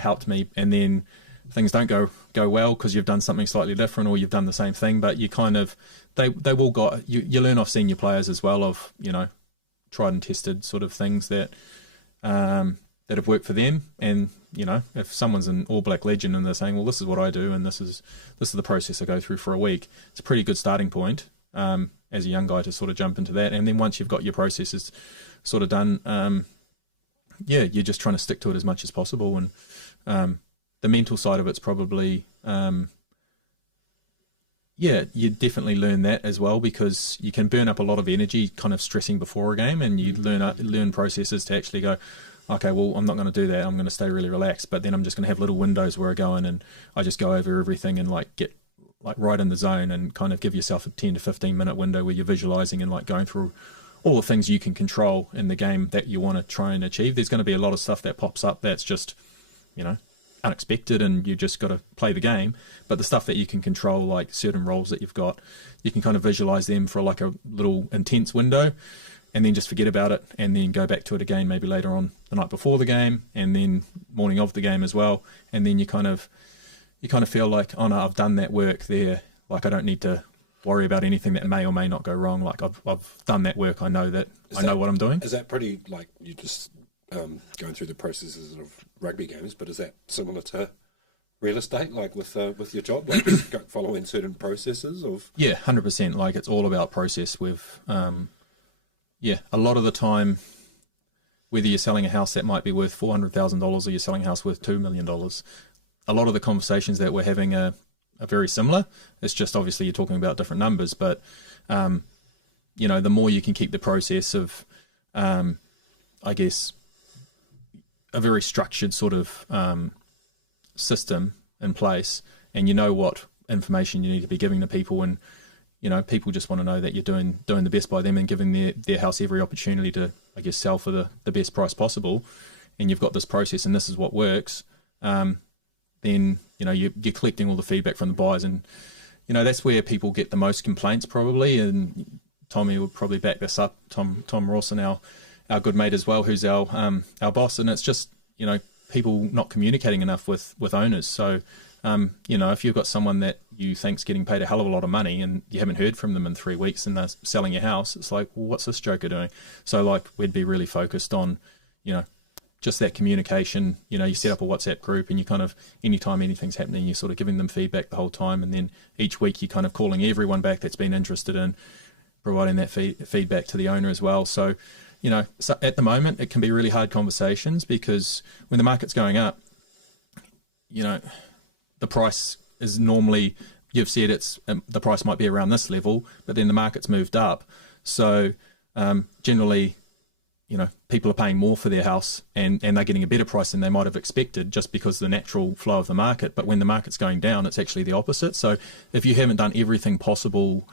helped me. And then things don't go well because you've done something slightly different, or you've done the same thing, but you kind of they will got you learn off senior players as well, of tried and tested sort of things that have worked for them. And if someone's an All Black legend and they're saying, well, this is what I do and this is the process I go through for a week, it's a pretty good starting point as a young guy to sort of jump into that. And then once you've got your processes sort of done, you're just trying to stick to it as much as possible. And the mental side of it's probably you definitely learn that as well, because you can burn up a lot of energy kind of stressing before a game, and you learn processes to actually go, okay, well, I'm not going to do that. I'm going to stay really relaxed, but then I'm just going to have little windows where I go in and I just go over everything and get right in the zone, and kind of give yourself a 10 to 15 minute window where you're visualizing and going through all the things you can control in the game that you want to try and achieve. There's going to be a lot of stuff that pops up that's just, unexpected, and you just got to play the game. But the stuff that you can control, like certain roles that you've got, you can kind of visualize them for a little intense window, and then just forget about it, and then go back to it again maybe later on the night before the game, and then morning of the game as well. And then you kind of feel like, oh no, I've done that work there. I don't need to worry about anything that may or may not go wrong. I've done that work. I know that I know what I'm doing. Is that pretty you just going through the processes of rugby games? But is that similar to real estate, with your job, following certain processes of? Yeah, 100%. It's all about process with. A lot of the time, whether you're selling a house that might be worth $400,000 or you're selling a house worth $2 million, a lot of the conversations that we're having are very similar. It's just obviously you're talking about different numbers, but the more you can keep the process of, a very structured sort of system in place, and what information you need to be giving to people, and people just want to know that you're doing the best by them and giving their house every opportunity to, sell for the best price possible, and you've got this process and this is what works, then, you're collecting all the feedback from the buyers, and, that's where people get the most complaints probably, and Tommy would probably back this up, Tom Rawson, our good mate as well, who's our boss, and it's just, people not communicating enough with owners. So, if you've got someone that you think's getting paid a hell of a lot of money and you haven't heard from them in 3 weeks and they're selling your house, it's like, well, what's this joker doing? So we'd be really focused on, just that communication. You set up a WhatsApp group, and you kind of, anytime anything's happening, you're sort of giving them feedback the whole time. And then each week you're kind of calling everyone back that's been interested in providing that feedback to the owner as well. So, so at the moment it can be really hard conversations, because when the market's going up, the price is normally, you've said the price might be around this level, but then the market's moved up. So generally, people are paying more for their house, and they're getting a better price than they might have expected, just because of the natural flow of the market. But when the market's going down, it's actually the opposite. So if you haven't done everything possible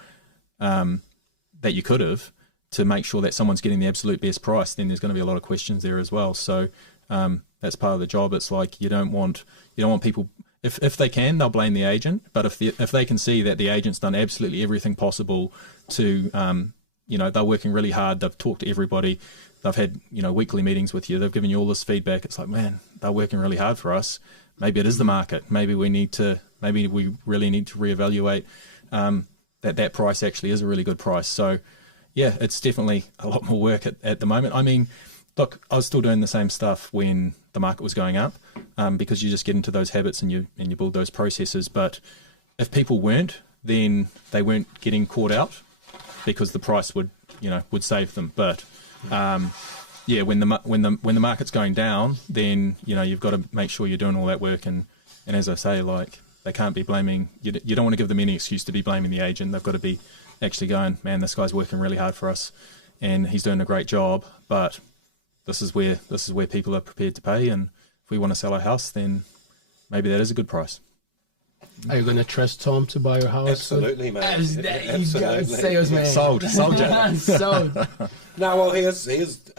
that you could have to make sure that someone's getting the absolute best price, then there's going to be a lot of questions there as well. So that's part of the job. It's you don't want people, if they can, they'll blame the agent. But if they can see that the agent's done absolutely everything possible to they're working really hard. They've talked to everybody. They've had, weekly meetings with you. They've given you all this feedback. It's like, man, they're working really hard for us. Maybe it is the market. Maybe we really need to reevaluate that price actually is a really good price. So, yeah, it's definitely a lot more work at the moment. I mean, look, I was still doing the same stuff when the market was going up, because you just get into those habits and you build those processes. But if people weren't, then they weren't getting caught out because the price would save them. But yeah, when the market's going down, then you've got to make sure you're doing all that work. And as I say, like, they can't be blaming you. You don't want to give them any excuse to be blaming the agent. They've got to be actually going, man, this guy's working really hard for us, and he's doing a great job. But this is where people are prepared to pay. And if we want to sell our house, then maybe that is a good price. Are you going to trust Tom to buy your house? Absolutely, mate. Absolutely. Salesman. Sold. Sold. No, well, he is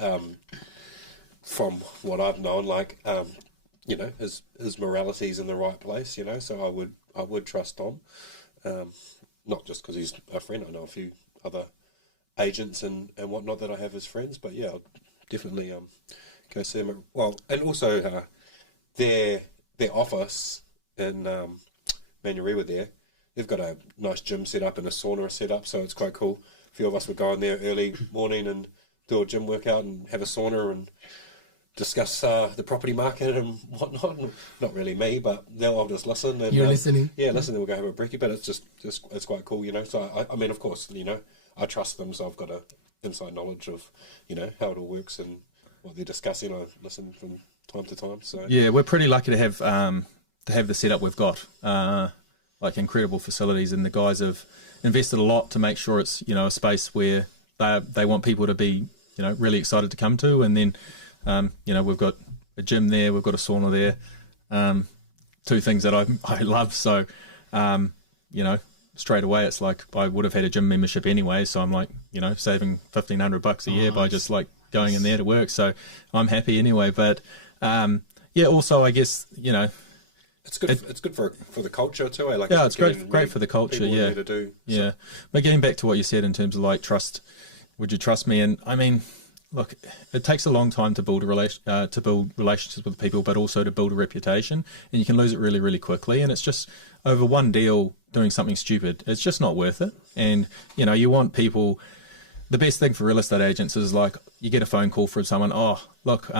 from what I've known, like, his morality's in the right place, so I would trust Tom, not just because he's a friend. I know a few other agents and whatnot that I have as friends, but yeah, I'll definitely go see him. Well, and also their office in Magri there, they've got a nice gym set up and a sauna set up, so it's quite cool. A few of us would go in there early morning and do a gym workout and have a sauna and discuss the property market and whatnot. Not really me, but now I'll just listen. And, You're listening? Yeah, listen, then we'll go have a brekkie, but it's quite cool, So, I mean, of course, I trust them, so I've got a inside knowledge of, how it all works and what they're discussing. I listen from time to time. So yeah, we're pretty lucky to have the setup we've got. Like, incredible facilities, and the guys have invested a lot to make sure it's a space where they want people to be really excited to come to. And then we've got a gym there, we've got a sauna there, two things that I love. So straight away it's like I would have had a gym membership anyway, so I'm like saving $1,500 a year by just like going in there to work. So I'm happy anyway. But yeah, also I guess it's good for the culture too. Like, yeah, it's great for the culture. Yeah, to do. Yeah, so. But getting back to what you said in terms of like trust, would you trust me? And I mean, look, it takes a long time to build relationships with people, but also to build a reputation, and you can lose it really, really quickly. And it's just over one deal doing something stupid, it's just not worth it. And you want people. The best thing for real estate agents is like you get a phone call from someone. Oh, look,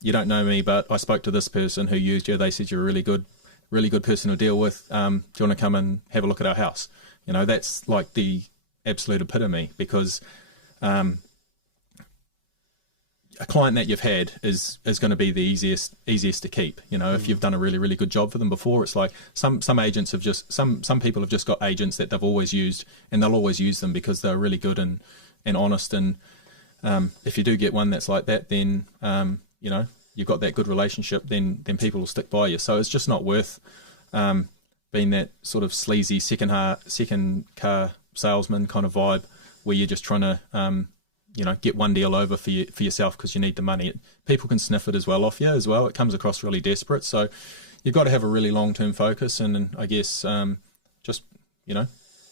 you don't know me, but I spoke to this person who used you. They said you're a really good person to deal with. Do you want to come and have a look at our house? That's like the absolute epitome, because a client that you've had is going to be the easiest to keep. If you've done a really, really good job for them before. It's like some agents have just some people have just got agents that they've always used, and they'll always use them because they're really good and honest. And if you do get one that's like that, then you've got that good relationship, then people will stick by you. So it's just not worth being that sort of sleazy second car salesman kind of vibe where you're just trying to get one deal over for yourself because you need the money. People can sniff it as well off you as well. It comes across really desperate. So you've got to have a really long-term focus. And I guess just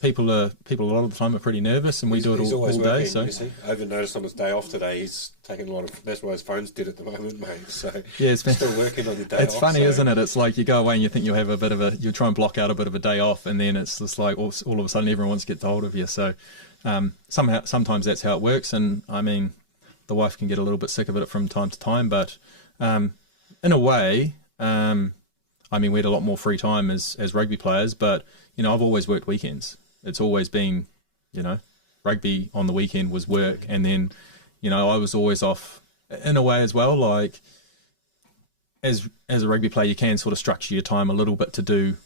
people a lot of the time are pretty nervous, and we do it all day. So I even noticed on his day off today, he's taking a lot of. That's why his phone's dead at the moment, mate. So yeah, it's still working on the day. It's off, funny, so. Isn't it? It's like you go away and you think you'll have a bit of you try and block out a bit of a day off, and then it's just like all of a sudden everyone wants to get hold of you. So sometimes that's how it works, and I mean, the wife can get a little bit sick of it from time to time, but in a way, I mean, we had a lot more free time as rugby players, but I've always worked weekends. It's always been, rugby on the weekend was work, and then, I was always off in a way as well. Like as a rugby player, you can sort of structure your time a little bit to do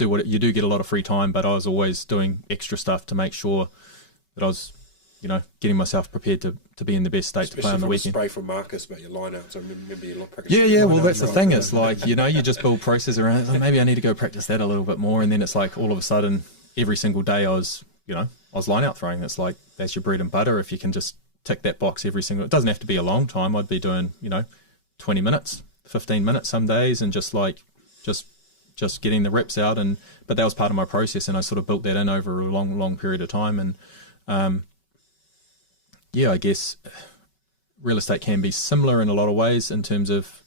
what you do get a lot of free time, but I was always doing extra stuff to make sure that I was, getting myself prepared to be in the best state to play on the weekend. Spray from Marcus about your line outs. I remember you practicing. Yeah. Well, that's the thing. It's like, you just build process around it. Like, maybe I need to go practice that a little bit more. And then it's like all of a sudden, every single day I was line out throwing. It's like, that's your bread and butter. If you can just tick that box every single, it doesn't have to be a long time. I'd be doing, 20 minutes, 15 minutes some days, and just getting the reps out. But that was part of my process, and I sort of built that in over a long period of time. And yeah, I guess real estate can be similar in a lot of ways in terms of,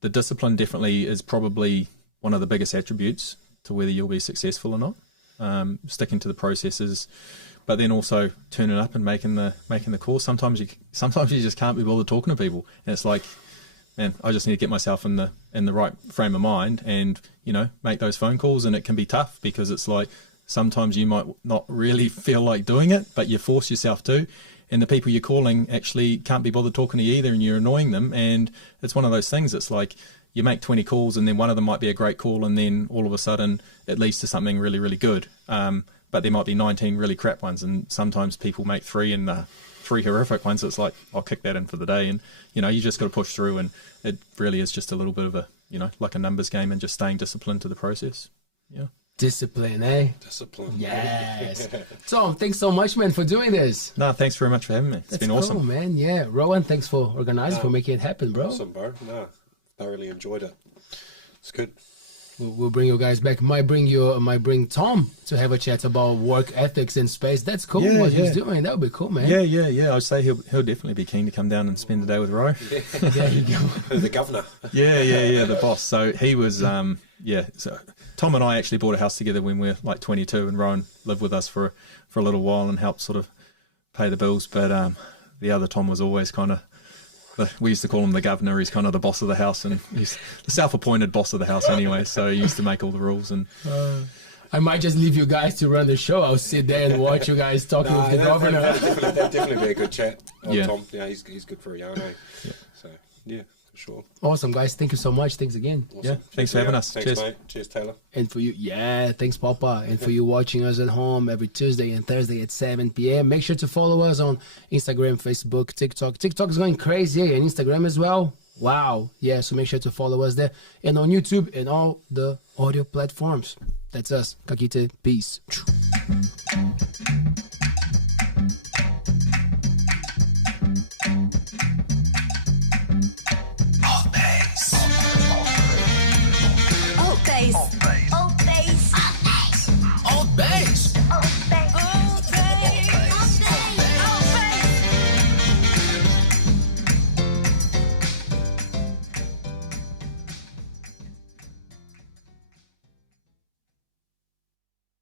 the discipline definitely is probably one of the biggest attributes to whether you'll be successful or not. Sticking to the processes, but then also turning up and making the call. Sometimes you just can't be bothered talking to people, and it's like, man, I just need to get myself in the right frame of mind and make those phone calls. And it can be tough because it's like sometimes you might not really feel like doing it, but you force yourself to. And the people you're calling actually can't be bothered talking to you either, and you're annoying them. And it's one of those things. It's like you make 20 calls, and then one of them might be a great call, and then all of a sudden it leads to something really, really good. But there might be 19 really crap ones, and sometimes people make 3 and 3 horrific ones. It's like, I'll kick that in for the day, and you just got to push through. And it really is just a little bit of a like a numbers game, and just staying disciplined to the process. Yeah. Discipline, eh? Discipline. Yes. Tom, thanks so much, man, for doing this. No, thanks very much for having me. It's been awesome. Cool, man. Yeah. Rowan, thanks for organizing, for making it happen, bro. Awesome, bro. No, thoroughly enjoyed it. It's good. We'll bring you guys back. Might bring Tom to have a chat about work ethics in space. That's cool. What he's doing. That would be cool, man. Yeah. I'd say he'll definitely be keen to come down and spend the day with Ro. There you go. The governor. Yeah, the boss. So he was, So Tom and I actually bought a house together when we were like 22, and Rowan lived with us for a little while and helped sort of pay the bills. But the other Tom was always kind of, we used to call him the governor. He's kind of the boss of the house, and he's the self-appointed boss of the house anyway. So he used to make all the rules. And I might just leave you guys to run the show. I'll sit there and watch you guys talking with the governor. That'd definitely be a good chat. Yeah. Tom, he's good for a yarn, eh? Yeah. So, yeah, for sure. Awesome, guys. Thank you so much. Thanks again. Awesome. yeah, thanks for having us. Thanks, Cheers. mate. Cheers, Taylor. And for you, thanks, Papa. And for you watching us at home every Tuesday and Thursday at 7 p.m., make sure to follow us on Instagram, Facebook, TikTok. TikTok is going crazy, and Instagram as well. Wow. Yeah, so make sure to follow us there. And on YouTube and all the audio platforms. That's us. Kakite. Peace.